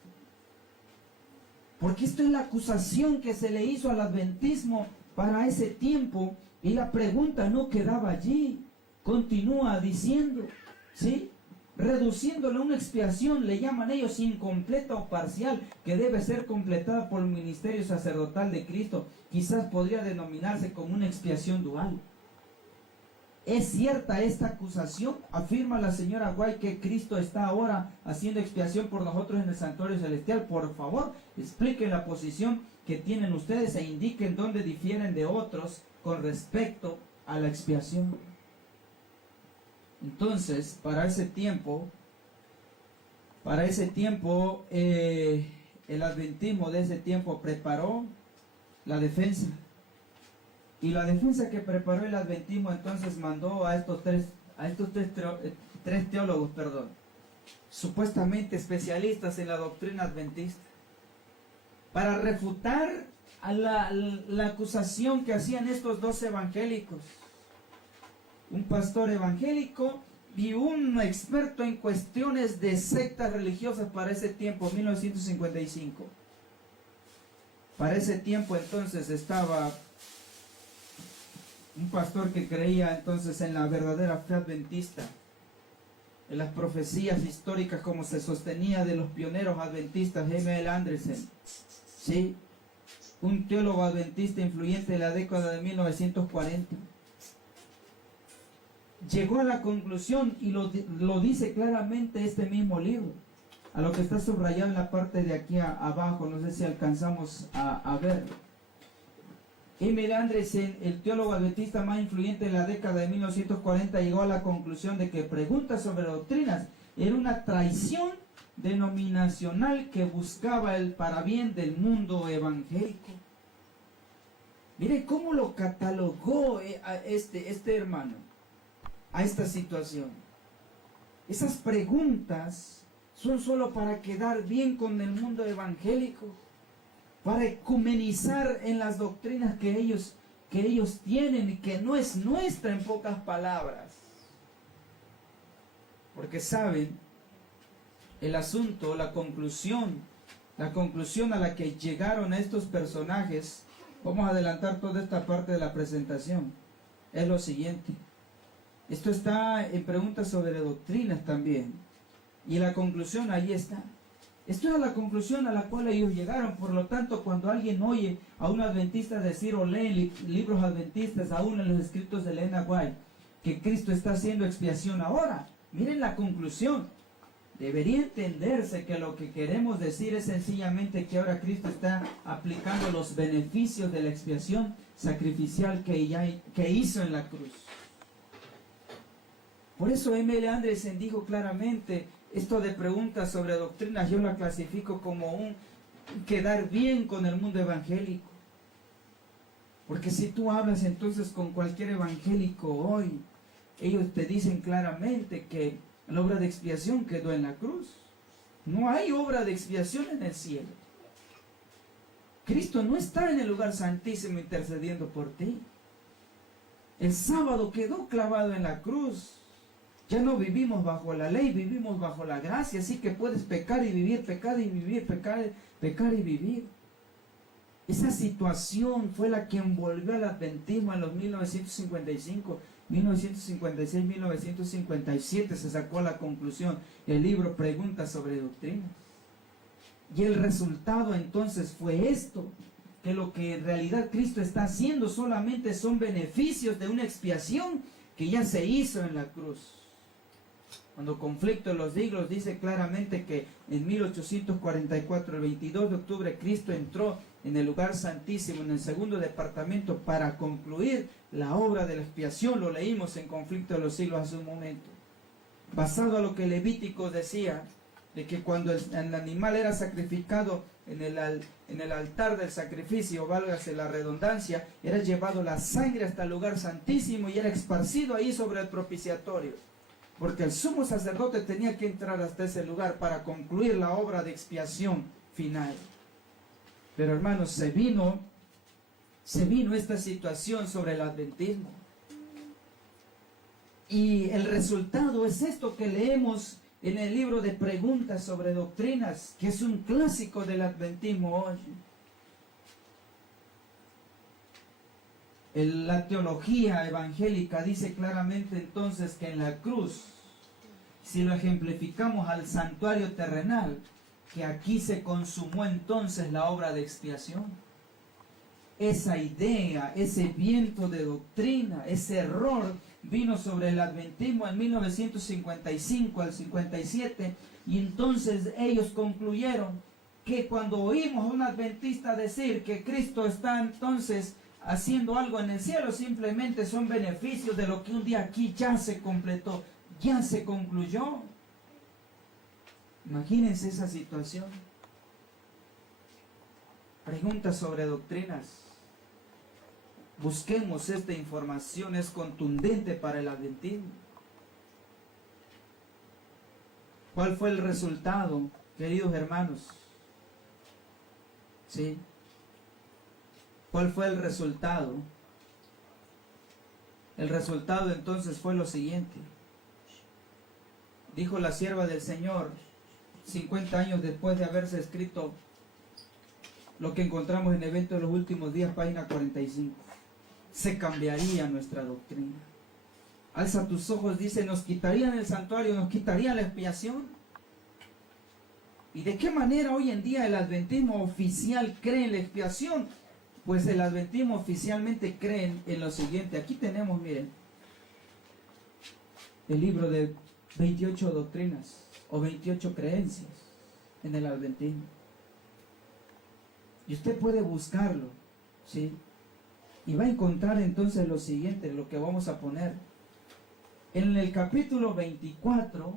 Porque esto es la acusación que se le hizo al adventismo para ese tiempo, y la pregunta no quedaba allí. Continúa diciendo, ¿sí? Reduciéndolo a una expiación, le llaman ellos incompleta o parcial, que debe ser completada por el ministerio sacerdotal de Cristo. Quizás podría denominarse como una expiación dual. ¿Es cierta esta acusación? Afirma la señora White que Cristo está ahora haciendo expiación por nosotros en el santuario celestial. Por favor, expliquen la posición que tienen ustedes e indiquen dónde difieren de otros con respecto a la expiación. Entonces, para ese tiempo, el adventismo de ese tiempo preparó la defensa. Y la defensa que preparó el adventismo entonces mandó a estos tres teólogos, supuestamente especialistas en la doctrina adventista, para refutar a la acusación que hacían estos dos evangélicos, un pastor evangélico y un experto en cuestiones de sectas religiosas para ese tiempo, 1955. Para ese tiempo entonces estaba un pastor que creía entonces en la verdadera fe adventista, en las profecías históricas como se sostenía de los pioneros adventistas, M.L. Anderson, ¿sí? Un teólogo adventista influyente de la década de 1940. Llegó a la conclusión, y lo dice claramente este mismo libro, a lo que está subrayado en la parte de aquí abajo, no sé si alcanzamos a verlo. M. Anderson, el teólogo adventista más influyente de la década de 1940, llegó a la conclusión de que preguntas sobre doctrinas era una traición denominacional que buscaba el parabién del mundo evangélico. Mire cómo lo catalogó a este hermano, a esta situación. Esas preguntas son solo para quedar bien con el mundo evangélico, para ecumenizar en las doctrinas que ellos tienen y que no es nuestra, en pocas palabras. Porque saben, el asunto, la conclusión a la que llegaron estos personajes, vamos a adelantar toda esta parte de la presentación, es lo siguiente. Esto está en preguntas sobre doctrinas también, y la conclusión ahí está. Esto es la conclusión a la cual ellos llegaron. Por lo tanto, cuando alguien oye a un adventista decir o lee libros adventistas, aún en los escritos de Elena White, que Cristo está haciendo expiación ahora, miren la conclusión. Debería entenderse que lo que queremos decir es sencillamente que ahora Cristo está aplicando los beneficios de la expiación sacrificial que hizo en la cruz. Por eso M.L. Anderson dijo claramente, esto de preguntas sobre doctrinas yo la clasifico como un quedar bien con el mundo evangélico. Porque si tú hablas entonces con cualquier evangélico hoy, ellos te dicen claramente que la obra de expiación quedó en la cruz. No hay obra de expiación en el cielo. Cristo no está en el lugar santísimo intercediendo por ti. El sábado quedó clavado en la cruz. Ya no vivimos bajo la ley, vivimos bajo la gracia, así que puedes pecar y vivir, pecar y vivir, pecar y vivir. Esa situación fue la que envolvió al adventismo en los 1955, 1956, 1957 se sacó la conclusión, el libro Preguntas sobre Doctrinas. Y el resultado entonces fue esto, que lo que en realidad Cristo está haciendo solamente son beneficios de una expiación que ya se hizo en la cruz. Cuando Conflicto de los Siglos dice claramente que en 1844, el 22 de octubre, Cristo entró en el lugar santísimo, en el segundo departamento, para concluir la obra de la expiación. Lo leímos en Conflicto de los Siglos hace un momento. Basado a lo que Levítico decía, de que cuando el animal era sacrificado en el altar del sacrificio, válgase la redundancia, era llevado la sangre hasta el lugar santísimo y era esparcido ahí sobre el propiciatorio. Porque el sumo sacerdote tenía que entrar hasta ese lugar para concluir la obra de expiación final. Pero hermanos, se vino esta situación sobre el adventismo. Y el resultado es esto que leemos en el libro de Preguntas sobre Doctrinas, que es un clásico del adventismo hoy. La teología evangélica dice claramente entonces que en la cruz, si lo ejemplificamos al santuario terrenal, que aquí se consumó entonces la obra de expiación. Esa idea, ese viento de doctrina, ese error vino sobre el adventismo en 1955 al 57, y entonces ellos concluyeron que cuando oímos a un adventista decir que Cristo está entonces haciendo algo en el cielo, simplemente son beneficios de lo que un día aquí ya se completó, ya se concluyó. Imagínense esa situación. Preguntas sobre doctrinas. Busquemos esta información, es contundente para el adventismo. ¿Cuál fue el resultado, queridos hermanos? ¿Sí? ¿Cuál fue el resultado? El resultado entonces fue lo siguiente. Dijo la sierva del Señor, 50 años después de haberse escrito lo que encontramos en Evento de los Últimos Días, página 45. Se cambiaría nuestra doctrina. Alza tus ojos, dice, nos quitarían el santuario, nos quitarían la expiación. ¿Y de qué manera hoy en día el adventismo oficial cree en la expiación? Pues el adventismo oficialmente cree en lo siguiente. Aquí tenemos, miren, el libro de 28 doctrinas o 28 creencias en el adventismo. Y usted puede buscarlo, ¿sí? Y va a encontrar entonces lo siguiente, lo que vamos a poner. En el capítulo 24,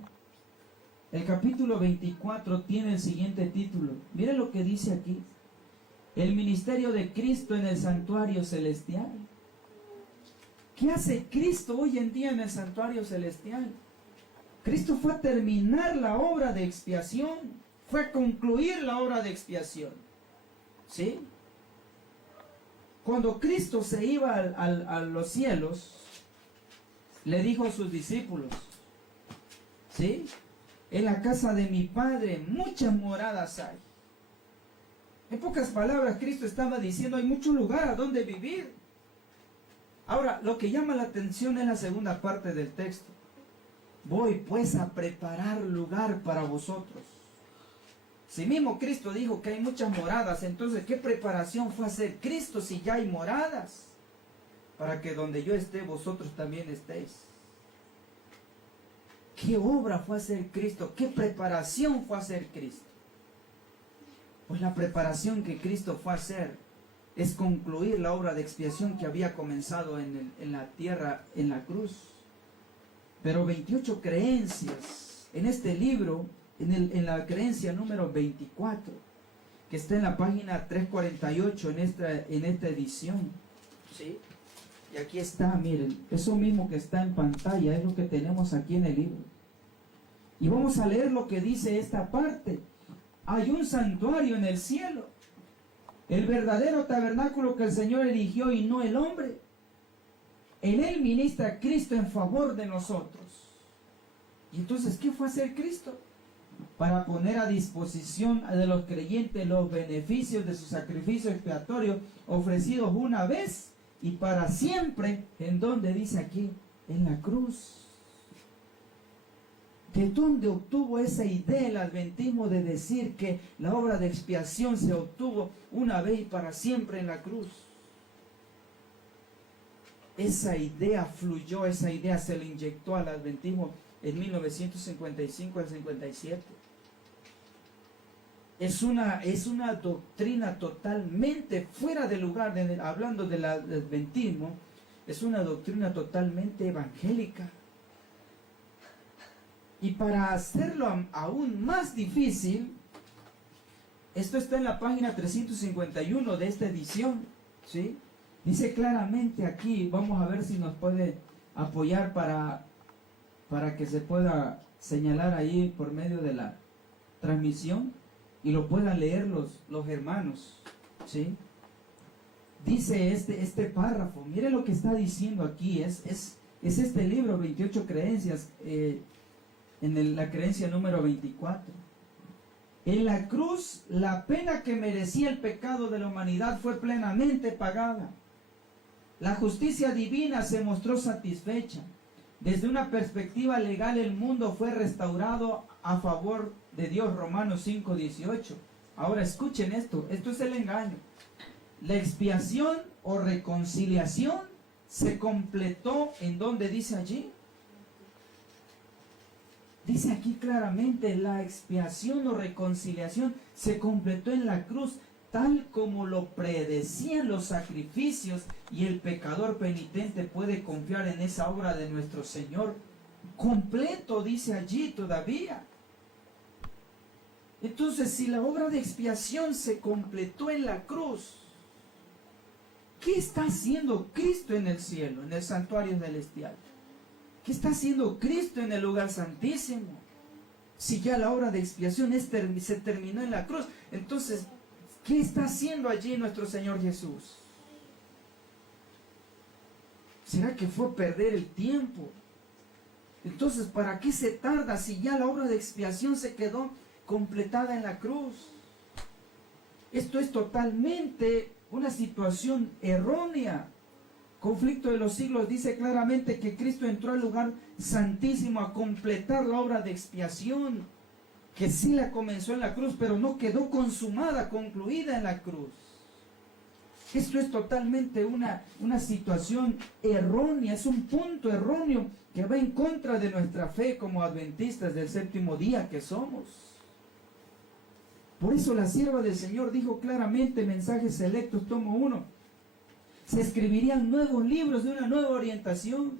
el capítulo 24 tiene el siguiente título. Mire lo que dice aquí. El ministerio de Cristo en el santuario celestial. ¿Qué hace Cristo hoy en día en el santuario celestial? Cristo fue a terminar la obra de expiación, fue a concluir la obra de expiación. ¿Sí? Cuando Cristo se iba a los cielos, le dijo a sus discípulos, ¿sí? En la casa de mi Padre muchas moradas hay. En pocas palabras, Cristo estaba diciendo, hay mucho lugar a donde vivir. Ahora, lo que llama la atención es la segunda parte del texto. Voy pues a preparar lugar para vosotros. Si mismo Cristo dijo que hay muchas moradas, entonces ¿qué preparación fue hacer Cristo si ya hay moradas? Para que donde yo esté, vosotros también estéis. ¿Qué obra fue hacer Cristo? ¿Qué preparación fue hacer Cristo? Pues la preparación que Cristo fue a hacer es concluir la obra de expiación que había comenzado en la tierra, en la cruz. Pero 28 creencias en este libro, en la creencia número 24, que está en la página 348 en esta edición. ¿Sí? Y aquí está, miren, eso mismo que está en pantalla es lo que tenemos aquí en el libro. Y vamos a leer lo que dice esta parte. Hay un santuario en el cielo, el verdadero tabernáculo que el Señor erigió y no el hombre. En él ministra Cristo en favor de nosotros. Y entonces, ¿qué fue hacer Cristo? Para poner a disposición de los creyentes los beneficios de su sacrificio expiatorio ofrecidos una vez y para siempre. ¿En dónde dice aquí? En la cruz. ¿De dónde obtuvo esa idea el adventismo de decir que la obra de expiación se obtuvo una vez y para siempre en la cruz? Esa idea fluyó, esa idea se le inyectó al adventismo en 1955 al 57. Es una doctrina totalmente fuera de lugar, hablando del adventismo, es una doctrina totalmente evangélica. Y para hacerlo aún más difícil, esto está en la página 351 de esta edición, ¿sí? Dice claramente aquí, vamos a ver si nos puede apoyar para que se pueda señalar ahí por medio de la transmisión y lo puedan leer los hermanos, ¿sí? Dice este párrafo, mire lo que está diciendo aquí, es este libro, 28 creencias, en la creencia número 24. En la cruz, la pena que merecía el pecado de la humanidad fue plenamente pagada. La justicia divina se mostró satisfecha. Desde una perspectiva legal, el mundo fue restaurado a favor de Dios, Romanos 5:18. Ahora escuchen esto es el engaño. La expiación o reconciliación se completó en donde dice allí. Dice aquí claramente, la expiación o reconciliación se completó en la cruz, tal como lo predecían los sacrificios, y el pecador penitente puede confiar en esa obra de nuestro Señor. Completo, dice allí todavía. Entonces, si la obra de expiación se completó en la cruz, ¿qué está haciendo Cristo en el cielo, en el santuario celestial? ¿Qué está haciendo Cristo en el lugar santísimo? Si ya la obra de expiación se terminó en la cruz, entonces, ¿qué está haciendo allí nuestro Señor Jesús? ¿Será que fue perder el tiempo? Entonces, ¿para qué se tarda si ya la obra de expiación se quedó completada en la cruz? Esto es totalmente una situación errónea. Conflicto de los Siglos dice claramente que Cristo entró al lugar santísimo a completar la obra de expiación, que sí la comenzó en la cruz, pero no quedó consumada, concluida en la cruz. Esto es totalmente una situación errónea, es un punto erróneo que va en contra de nuestra fe como adventistas del séptimo día que somos. Por eso la sierva del Señor dijo claramente, Mensajes Selectos, tomo 1, se escribirían nuevos libros de una nueva orientación,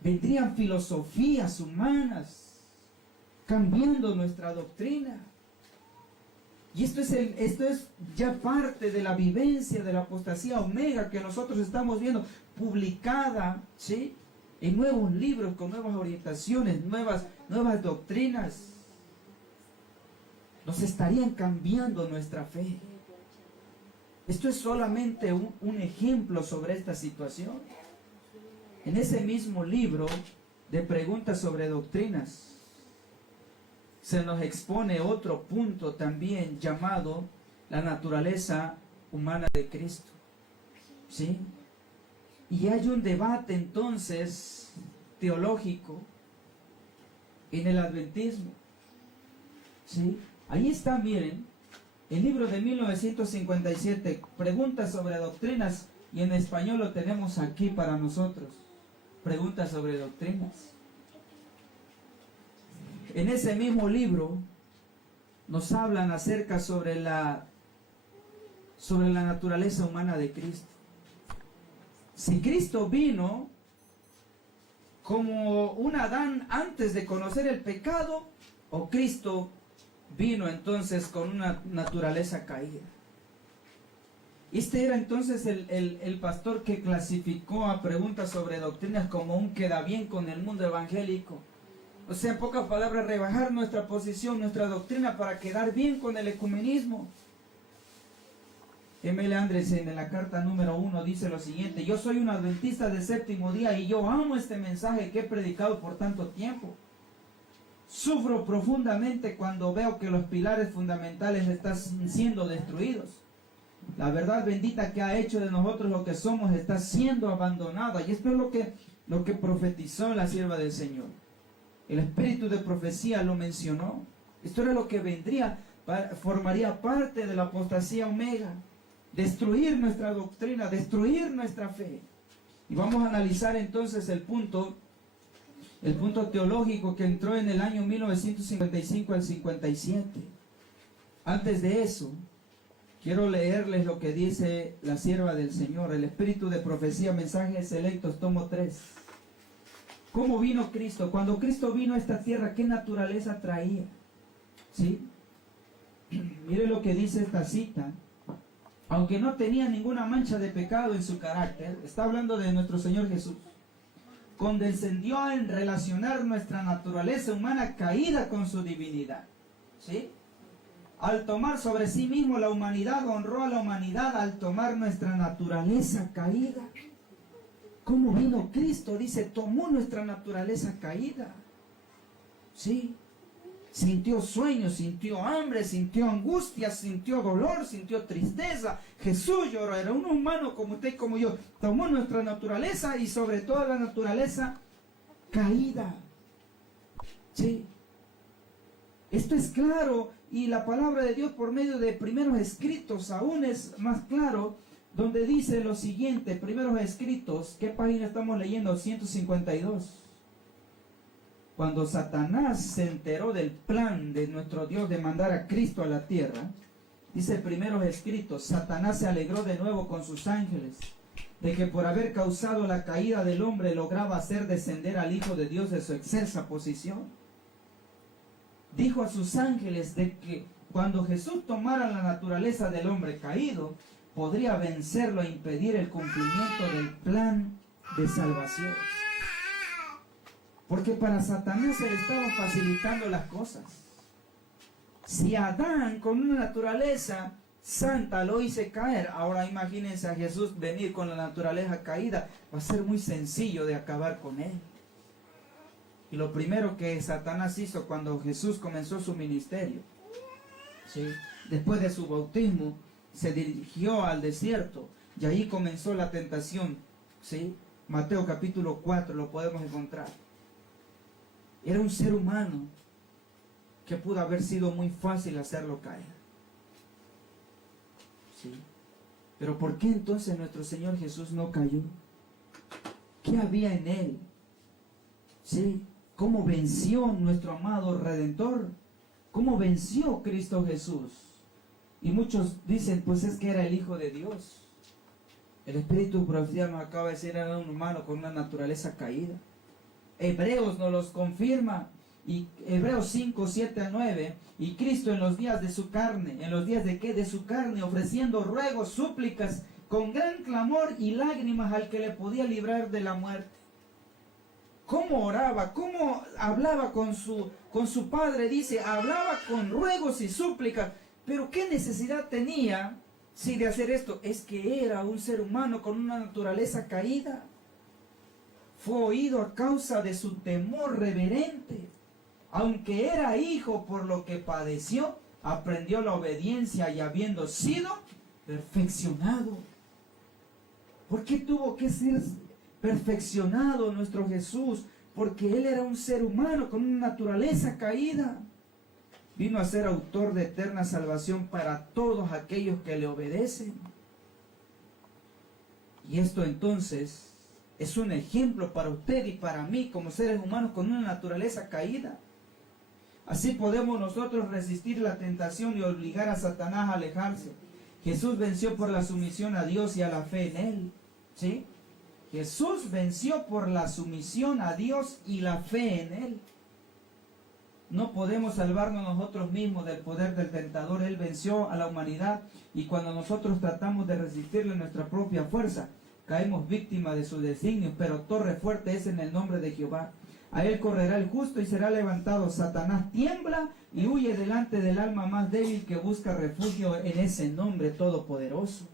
vendrían filosofías humanas, cambiando nuestra doctrina. Y esto es ya parte de la vivencia de la apostasía omega que nosotros estamos viendo publicada, ¿sí?, en nuevos libros con nuevas orientaciones, nuevas doctrinas. Nos estarían cambiando nuestra fe. Esto es solamente un ejemplo sobre esta situación. En ese mismo libro de preguntas sobre doctrinas, se nos expone otro punto también llamado la naturaleza humana de Cristo. ¿Sí? Y hay un debate entonces teológico en el adventismo. ¿Sí? Ahí está, miren, el libro de 1957, Preguntas sobre doctrinas, y en español lo tenemos aquí para nosotros. Preguntas sobre doctrinas. En ese mismo libro nos hablan acerca sobre la naturaleza humana de Cristo. Si Cristo vino como un Adán antes de conocer el pecado, o Cristo vino entonces con una naturaleza caída. Este era entonces el pastor que clasificó a Preguntas sobre doctrinas como un queda bien con el mundo evangélico. O sea, en pocas palabras, rebajar nuestra posición, nuestra doctrina para quedar bien con el ecumenismo. M.L. Anderson en la carta número 1 dice lo siguiente: yo soy un adventista del séptimo día y yo amo este mensaje que he predicado por tanto tiempo. Sufro profundamente cuando veo que los pilares fundamentales están siendo destruidos. La verdad bendita que ha hecho de nosotros lo que somos está siendo abandonada. Y esto es lo que profetizó la sierva del Señor. El espíritu de profecía lo mencionó. Esto era lo que vendría, formaría parte de la apostasía omega. Destruir nuestra doctrina, destruir nuestra fe. Y vamos a analizar entonces el punto teológico que entró en el año 1955 al 57. Antes de eso, quiero leerles lo que dice la sierva del Señor, el espíritu de profecía, Mensajes Selectos, tomo 3. ¿Cómo vino Cristo? Cuando Cristo vino a esta tierra, ¿qué naturaleza traía? ¿Sí? Mire lo que dice esta cita. Aunque no tenía ninguna mancha de pecado en su carácter, está hablando de nuestro Señor Jesús, condescendió en relacionar nuestra naturaleza humana caída con su divinidad. ¿Sí? Al tomar sobre sí mismo la humanidad, honró a la humanidad al tomar nuestra naturaleza caída. ¿Cómo vino Cristo? Dice, tomó nuestra naturaleza caída. ¿Sí? Sintió sueño, sintió hambre, sintió angustia, sintió dolor, sintió tristeza. Jesús lloró, era un humano como usted y como yo. Tomó nuestra naturaleza y sobre todo la naturaleza caída. ¿Sí? Esto es claro y la palabra de Dios por medio de primeros escritos aún es más claro, donde dice lo siguiente, primeros escritos, ¿qué página estamos leyendo? 152. Cuando Satanás se enteró del plan de nuestro Dios de mandar a Cristo a la tierra, dice primeros escritos, Satanás se alegró de nuevo con sus ángeles, de que por haber causado la caída del hombre lograba hacer descender al Hijo de Dios de su excelsa posición. dijo a sus ángeles de que cuando Jesús tomara la naturaleza del hombre caído, podría vencerlo e impedir el cumplimiento del plan de salvación. Porque para Satanás se le estaban facilitando las cosas. Si Adán con una naturaleza santa lo hice caer, ahora imagínense a Jesús venir con la naturaleza caída, va a ser muy sencillo de acabar con él. Y lo primero que Satanás hizo cuando Jesús comenzó su ministerio, ¿sí?, después de su bautismo, se dirigió al desierto y ahí comenzó la tentación, ¿sí? Mateo capítulo 4 lo podemos encontrar. Era un ser humano que pudo haber sido muy fácil hacerlo caer, ¿sí? Pero ¿por qué entonces nuestro Señor Jesús no cayó? ¿Qué había en él? ¿Sí? ¿Cómo venció nuestro amado Redentor? ¿Cómo venció Cristo Jesús? Y muchos dicen, pues es que era el Hijo de Dios. El Espíritu de profecía nos acaba de decir, era un humano con una naturaleza caída. Hebreos nos los confirma, y Hebreos 5, 7 a 9, y Cristo en los días de su carne, ¿en los días de qué? De su carne, ofreciendo ruegos, súplicas, con gran clamor y lágrimas al que le podía librar de la muerte. ¿Cómo oraba? ¿Cómo hablaba con su Padre? Dice, hablaba con ruegos y súplicas. Pero ¿qué necesidad tenía, sí, de hacer esto? Es que era un ser humano con una naturaleza caída. Fue oído a causa de su temor reverente. Aunque era hijo, por lo que padeció, aprendió la obediencia y habiendo sido perfeccionado. ¿Por qué tuvo que ser perfeccionado nuestro Jesús? Porque Él era un ser humano con una naturaleza caída. Vino a ser autor de eterna salvación para todos aquellos que le obedecen. Y esto entonces es un ejemplo para usted y para mí como seres humanos con una naturaleza caída. Así podemos nosotros resistir la tentación y obligar a Satanás a alejarse. Jesús venció por la sumisión a Dios y a la fe en Él, ¿sí? Jesús venció por la sumisión a Dios y la fe en Él. No podemos salvarnos nosotros mismos del poder del tentador. Él venció a la humanidad y cuando nosotros tratamos de resistirle nuestra propia fuerza, caemos víctimas de sus designios, pero torre fuerte es en el nombre de Jehová. A Él correrá el justo y será levantado. Satanás tiembla y huye delante del alma más débil que busca refugio en ese nombre todopoderoso.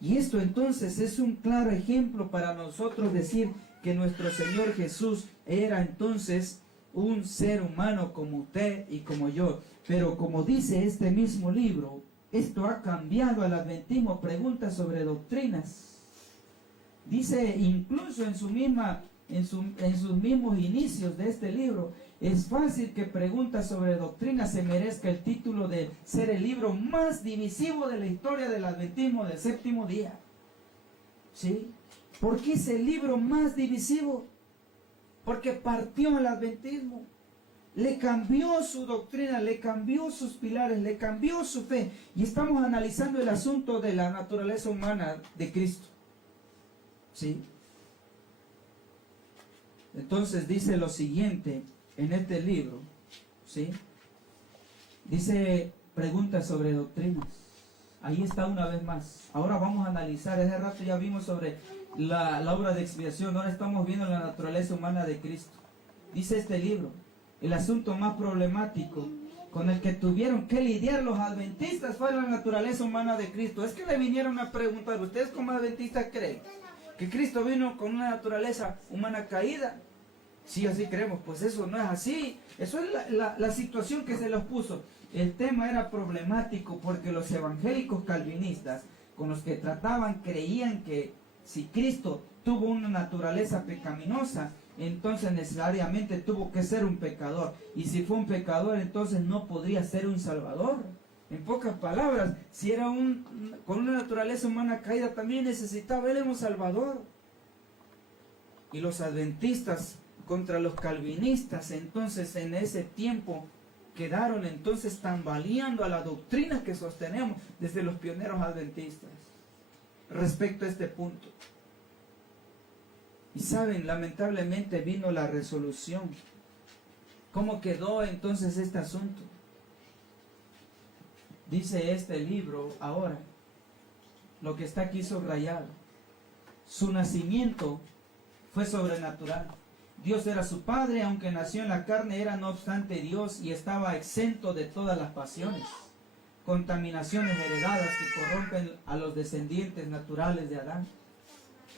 Y esto entonces es un claro ejemplo para nosotros decir que nuestro Señor Jesús era entonces un ser humano como usted y como yo. Pero como dice este mismo libro, esto ha cambiado al adventismo. Pregunta sobre doctrinas. Dice incluso en sus mismos inicios de este libro, es fácil que Preguntas sobre Doctrina se merezca el título de ser el libro más divisivo de la historia del adventismo del séptimo día. ¿Sí? ¿Por qué es el libro más divisivo? Porque partió el adventismo. Le cambió su doctrina, le cambió sus pilares, le cambió su fe. Y estamos analizando el asunto de la naturaleza humana de Cristo. ¿Sí? Entonces dice lo siguiente en este libro, ¿sí? Dice Preguntas sobre doctrinas. Ahí está una vez más. Ahora vamos a analizar. Hace rato ya vimos sobre la obra de expiación. Ahora estamos viendo la naturaleza humana de Cristo. Dice este libro, el asunto más problemático con el que tuvieron que lidiar los adventistas fue la naturaleza humana de Cristo. Es que le vinieron a preguntar, ¿ustedes como adventistas creen que Cristo vino con una naturaleza humana caída? Sí, así creemos. Pues eso no es así. Eso es la situación que se los puso. El tema era problemático porque los evangélicos calvinistas con los que trataban creían que si Cristo tuvo una naturaleza pecaminosa, entonces necesariamente tuvo que ser un pecador. Y si fue un pecador, entonces no podría ser un salvador. En pocas palabras, si era con una naturaleza humana caída, también necesitaba él un salvador. Y los adventistas contra los calvinistas, entonces en ese tiempo quedaron entonces tambaleando a la doctrina que sostenemos desde los pioneros adventistas respecto a este punto. Y saben, lamentablemente vino la resolución ¿Cómo quedó entonces este asunto? Dice este libro ahora, lo que está aquí subrayado. Su nacimiento fue sobrenatural. Dios era su padre, aunque nació en la carne, era no obstante Dios y estaba exento de todas las pasiones, contaminaciones heredadas que corrompen a los descendientes naturales de Adán.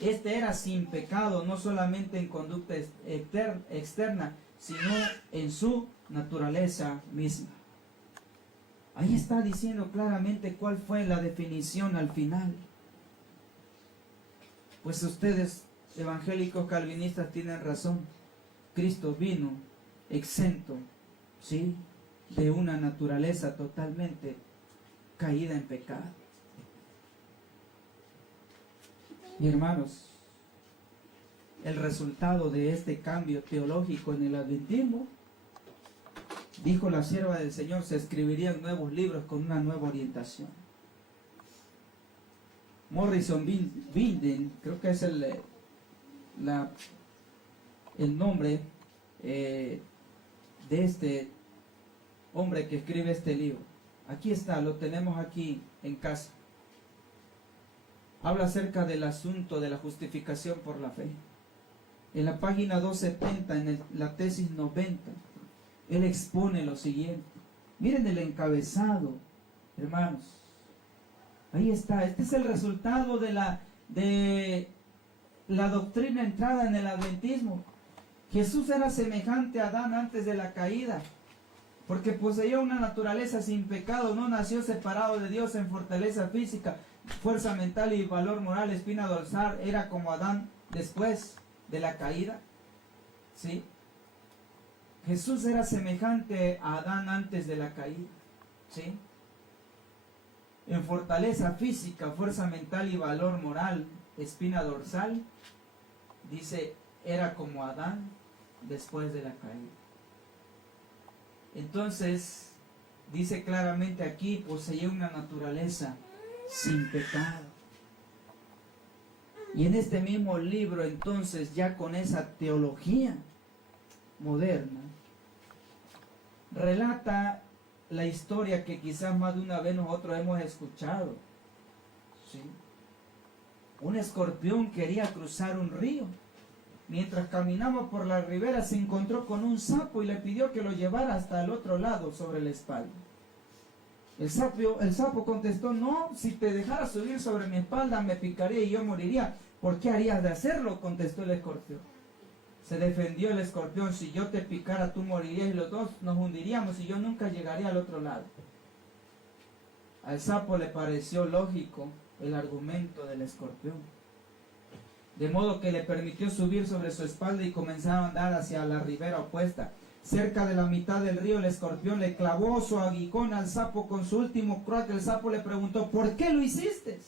Este era sin pecado, no solamente en conducta externa, sino en su naturaleza misma. Ahí está diciendo claramente cuál fue la definición al final. Pues ustedes, evangélicos calvinistas, tienen razón. Cristo vino exento, ¿sí?, de una naturaleza totalmente caída en pecado. Y hermanos, el resultado de este cambio teológico en el adventismo, dijo la sierva del Señor, se escribirían nuevos libros con una nueva orientación. Morrison Binden, creo que es el nombre de este hombre que escribe este libro. Aquí está, lo tenemos aquí en casa. Habla acerca del asunto de la justificación por la fe. En la página 270, en la tesis 90, él expone lo siguiente. Miren el encabezado, hermanos. Ahí está. Este es el resultado de la doctrina entrada en el adventismo. Jesús era semejante a Adán antes de la caída, porque poseía una naturaleza sin pecado, no nació separado de Dios en fortaleza física, fuerza mental y valor moral, espina dorsal, era como Adán después de la caída. ¿Sí? Jesús era semejante a Adán antes de la caída. ¿Sí? En fortaleza física, fuerza mental y valor moral, espina dorsal, dice, era como Adán después de la caída. Entonces, dice claramente aquí, poseía una naturaleza sin pecado. Y en este mismo libro, entonces, ya con esa teología moderna, relata la historia que quizás más de una vez nosotros hemos escuchado. ¿Sí? Un escorpión quería cruzar un río. Mientras caminaba por la ribera se encontró con un sapo y le pidió que lo llevara hasta el otro lado sobre la espalda. El sapo contestó, no, si te dejara subir sobre mi espalda me picaría y yo moriría. ¿Por qué harías de hacerlo?, contestó el escorpión. Se defendió el escorpión, si yo te picara tú morirías y los dos nos hundiríamos y yo nunca llegaría al otro lado. Al sapo le pareció lógico el argumento del escorpión, de modo que le permitió subir sobre su espalda y comenzaron a andar hacia la ribera opuesta. Cerca de la mitad del río el escorpión le clavó su aguijón al sapo con su último crack. El sapo le preguntó, ¿por qué lo hiciste?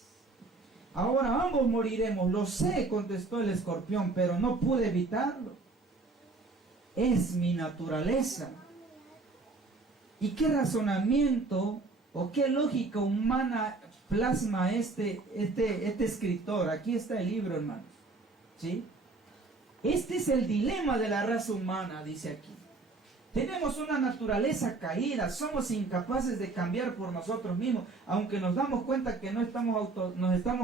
Ahora ambos moriremos. Lo sé, contestó el escorpión, pero no pude evitarlo. Es mi naturaleza. ¿Y qué razonamiento o qué lógica humana plasma este escritor? Aquí está el libro, hermanos. ¿Sí? Este es el dilema de la raza humana, dice aquí. Tenemos una naturaleza caída, somos incapaces de cambiar por nosotros mismos, aunque nos damos cuenta que nos estamos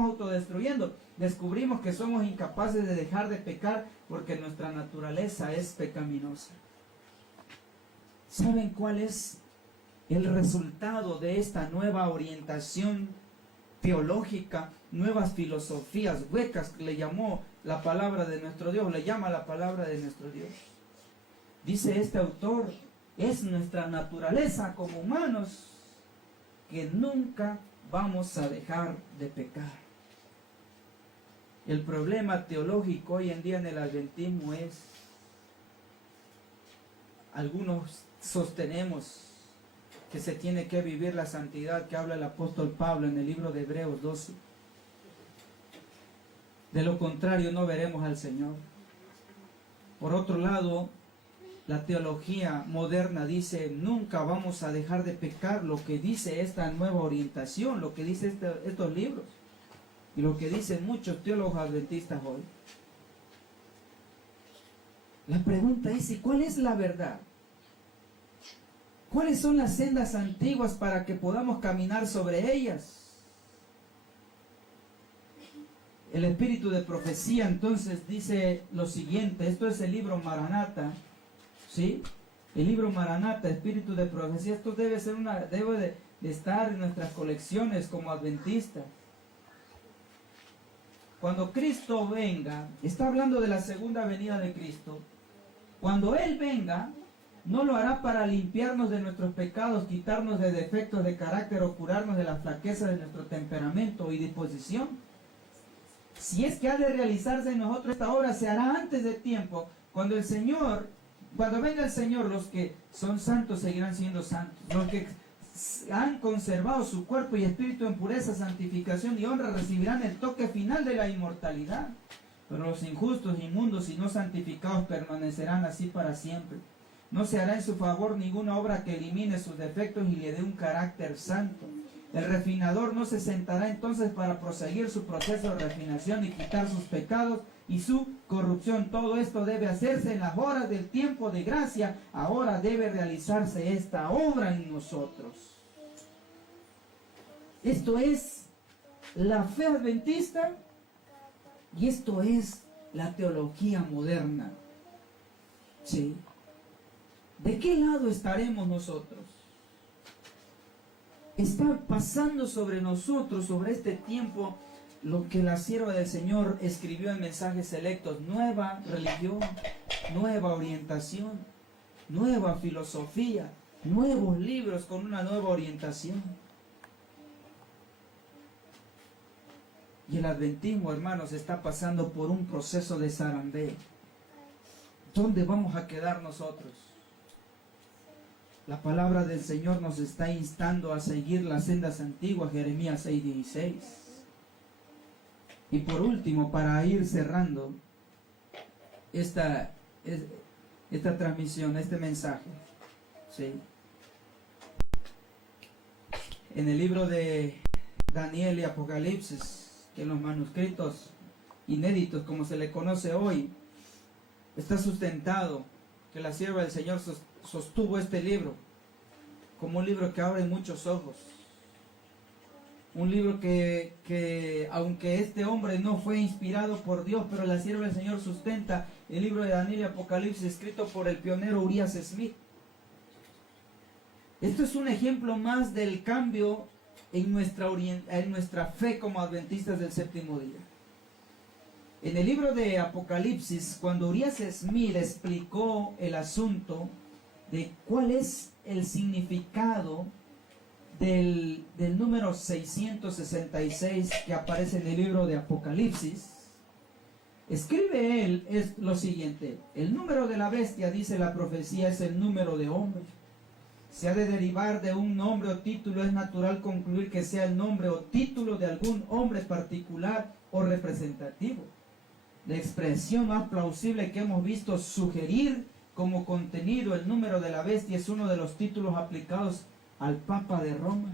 autodestruyendo, descubrimos que somos incapaces de dejar de pecar porque nuestra naturaleza es pecaminosa. ¿Saben cuál es el resultado de esta nueva orientación teológica, nuevas filosofías huecas que le llamó la palabra de nuestro Dios, le llama la palabra de nuestro Dios? Dice este autor, es nuestra naturaleza como humanos que nunca vamos a dejar de pecar. El problema teológico hoy en día en el adventismo es, algunos sostenemos que se tiene que vivir la santidad que habla el apóstol Pablo en el libro de Hebreos 12. De lo contrario no veremos al Señor. Por otro lado, la teología moderna dice, nunca vamos a dejar de pecar, lo que dice esta nueva orientación, lo que dice estos libros, y lo que dicen muchos teólogos adventistas hoy. La pregunta es, ¿y cuál es la verdad? ¿Cuáles son las sendas antiguas para que podamos caminar sobre ellas? El espíritu de profecía entonces dice lo siguiente, esto es el libro Maranata, ¿sí? El libro Maranata, espíritu de profecía, esto debe de estar en nuestras colecciones como adventistas. Cuando Cristo venga, está hablando de la segunda venida de Cristo, cuando Él venga, no lo hará para limpiarnos de nuestros pecados, quitarnos de defectos de carácter o curarnos de la flaqueza de nuestro temperamento y disposición. Si es que ha de realizarse en nosotros esta obra, se hará antes de tiempo. Cuando venga el Señor, los que son santos seguirán siendo santos. Los que han conservado su cuerpo y espíritu en pureza, santificación y honra recibirán el toque final de la inmortalidad. Pero los injustos, inmundos y no santificados permanecerán así para siempre. No se hará en su favor ninguna obra que elimine sus defectos y le dé un carácter santo. El refinador no se sentará entonces para proseguir su proceso de refinación y quitar sus pecados y su corrupción. Todo esto debe hacerse en las horas del tiempo de gracia. Ahora debe realizarse esta obra en nosotros. Esto es la fe adventista y esto es la teología moderna. ¿Sí? ¿De qué lado estaremos nosotros? Está pasando sobre nosotros, sobre este tiempo, lo que la sierva del Señor escribió en Mensajes Selectos: nueva religión, nueva orientación, nueva filosofía, nuevos libros con una nueva orientación. Y el adventismo, hermanos, está pasando por un proceso de zarandeo. ¿Dónde vamos a quedar nosotros? La palabra del Señor nos está instando a seguir las sendas antiguas, Jeremías 6:16. Y por último, para ir cerrando esta transmisión, este mensaje, ¿sí? En el libro de Daniel y Apocalipsis, que en los manuscritos inéditos, como se le conoce hoy, está sustentado que la sierva del Señor sostuvo este libro como un libro que abre muchos ojos. Un libro que aunque este hombre no fue inspirado por Dios, pero la sierva del Señor sustenta el libro de Daniel y Apocalipsis, escrito por el pionero Urias Smith. Esto es un ejemplo más del cambio en nuestra fe como adventistas del séptimo día. En el libro de Apocalipsis, cuando Urias Smith explicó el asunto de cuál es el significado del número 666 que aparece en el libro de Apocalipsis, escribe él es lo siguiente: el número de la bestia, dice la profecía, es el número de hombre. Se ha de derivar de un nombre o título, es natural concluir que sea el nombre o título de algún hombre particular o representativo. La expresión más plausible que hemos visto sugerir como contenido el número de la bestia es uno de los títulos aplicados al Papa de Roma.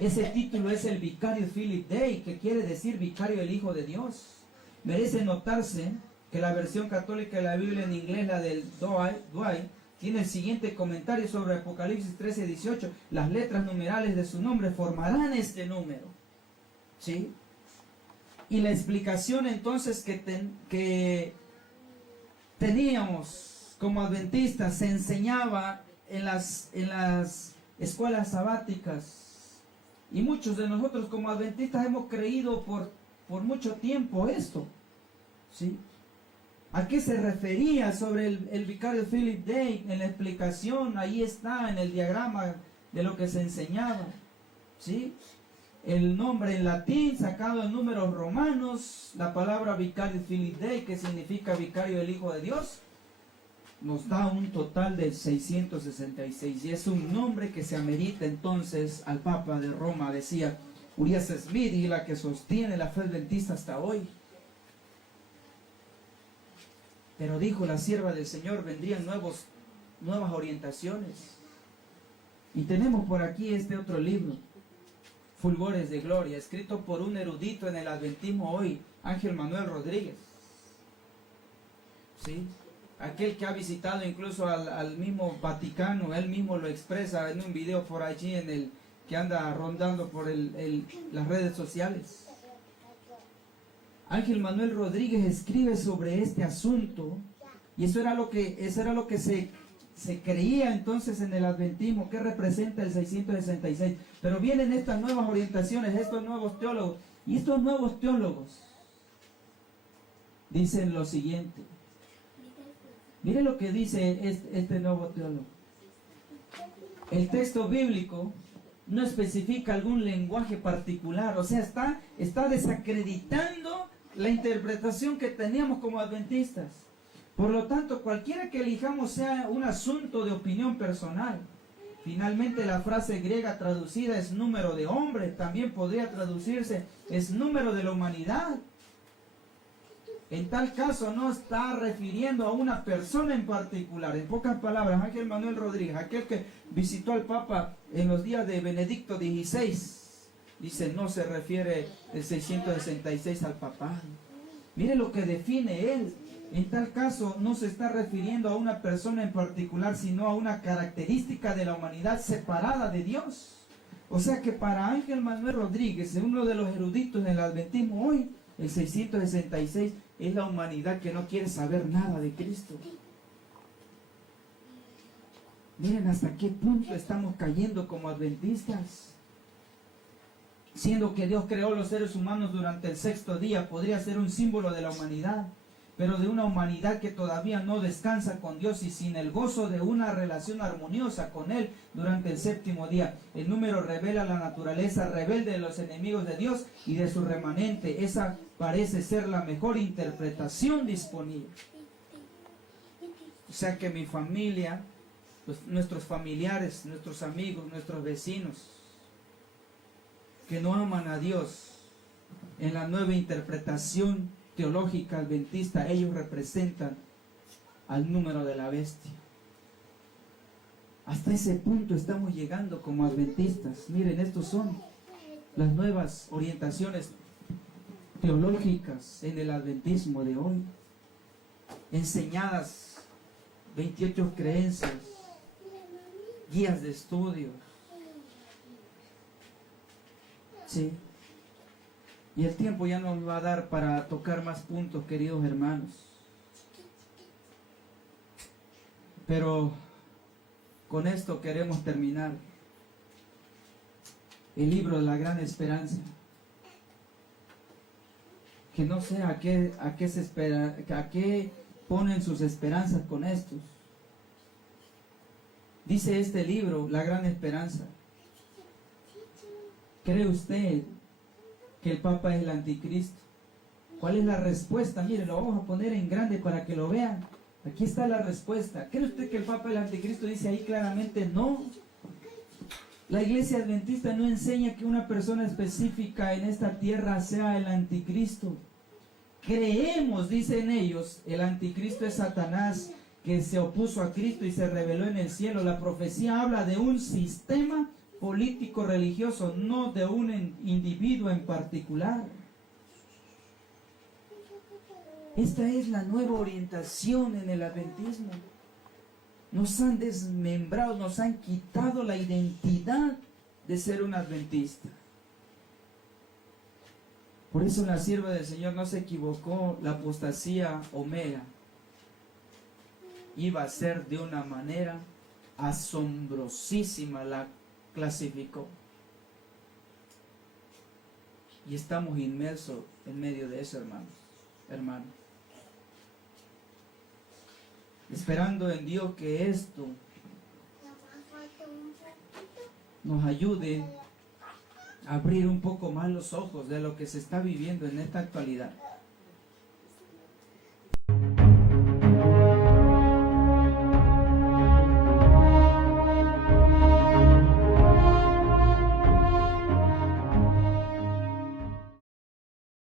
Ese título es el Vicario Filii Dei, que quiere decir vicario del Hijo de Dios. Merece notarse que la versión católica de la Biblia en inglés, la del Douay, tiene el siguiente comentario sobre Apocalipsis 13:18. Las letras numerales de su nombre formarán este número. ¿Sí? Y la explicación entonces que teníamos como adventistas, se enseñaba en las escuelas sabáticas. Y muchos de nosotros como adventistas hemos creído por mucho tiempo esto. ¿Sí? ¿A qué se refería sobre el Vicario Filii Dei? En la explicación, ahí está, en el diagrama de lo que se enseñaba. ¿Sí? El nombre en latín, sacado en números romanos, la palabra Vicario Filii Dei, que significa vicario del Hijo de Dios, nos da un total de 666. Y es un nombre que se amerita entonces al Papa de Roma, decía Urias Smith, y la que sostiene la fe adventista hasta hoy. Pero dijo la sierva del Señor, vendrían nuevas orientaciones. Y tenemos por aquí este otro libro, Fulgores de Gloria, escrito por un erudito en el adventismo hoy, Ángel Manuel Rodríguez. ¿Sí? aquel que ha visitado incluso al mismo Vaticano, él mismo lo expresa en un video por allí en el que anda rondando por las redes sociales. Ángel Manuel Rodríguez escribe sobre este asunto, y eso era lo que se creía entonces en el adventismo, que representa el 666. Pero vienen estas nuevas orientaciones, estos nuevos teólogos, y estos nuevos teólogos dicen lo siguiente. Mire lo que dice este nuevo teólogo. El texto bíblico no especifica algún lenguaje particular, o sea, está desacreditando la interpretación que teníamos como adventistas. Por lo tanto, cualquiera que elijamos sea un asunto de opinión personal. Finalmente, la frase griega traducida es número de hombre, también podría traducirse es número de la humanidad. En tal caso no está refiriendo a una persona en particular. En pocas palabras, Ángel Manuel Rodríguez, aquel que visitó al Papa en los días de Benedicto XVI, dice, no se refiere el 666 al papado. Mire lo que define él. En tal caso no se está refiriendo a una persona en particular, sino a una característica de la humanidad separada de Dios. O sea que para Ángel Manuel Rodríguez, uno de los eruditos del adventismo hoy, el 666 es la humanidad que no quiere saber nada de Cristo. Miren hasta qué punto estamos cayendo como adventistas. Siendo que Dios creó los seres humanos durante el sexto día, podría ser un símbolo de la humanidad, pero de una humanidad que todavía no descansa con Dios y sin el gozo de una relación armoniosa con Él durante el séptimo día. El número revela la naturaleza rebelde de los enemigos de Dios y de su remanente. Esa parece ser la mejor interpretación disponible. O sea que mi familia, pues, nuestros familiares, nuestros amigos, nuestros vecinos, que no aman a Dios, en la nueva interpretación teológica adventista, ellos representan al número de la bestia. Hasta ese punto estamos llegando como adventistas. Miren, estos son las nuevas orientaciones teológicas en el adventismo de hoy, enseñadas 28 creencias, guías de estudio. Sí. Y el tiempo ya nos va a dar para tocar más puntos, queridos hermanos. Pero con esto queremos terminar el libro de la gran esperanza. Que no sé a qué se espera, a qué ponen sus esperanzas con estos. Dice este libro, La Gran Esperanza. ¿Cree usted que el Papa es el anticristo? ¿Cuál es la respuesta? Mire, lo vamos a poner en grande para que lo vean. Aquí está la respuesta. ¿Cree usted que el Papa es el anticristo? Dice ahí claramente no. La Iglesia Adventista no enseña que una persona específica en esta tierra sea el anticristo. Creemos, dicen ellos, el anticristo es Satanás, que se opuso a Cristo y se rebeló en el cielo. La profecía habla de un sistema político religioso, no de un individuo en particular. Esta es la nueva orientación en el adventismo. Nos han desmembrado, nos han quitado la identidad de ser un adventista. Por eso la sierva del Señor no se equivocó. La apostasía omega iba a ser de una manera asombrosísima, la clasificó. Y estamos inmersos en medio de eso, hermanos. Esperando en Dios que esto nos ayude a abrir un poco más los ojos de lo que se está viviendo en esta actualidad.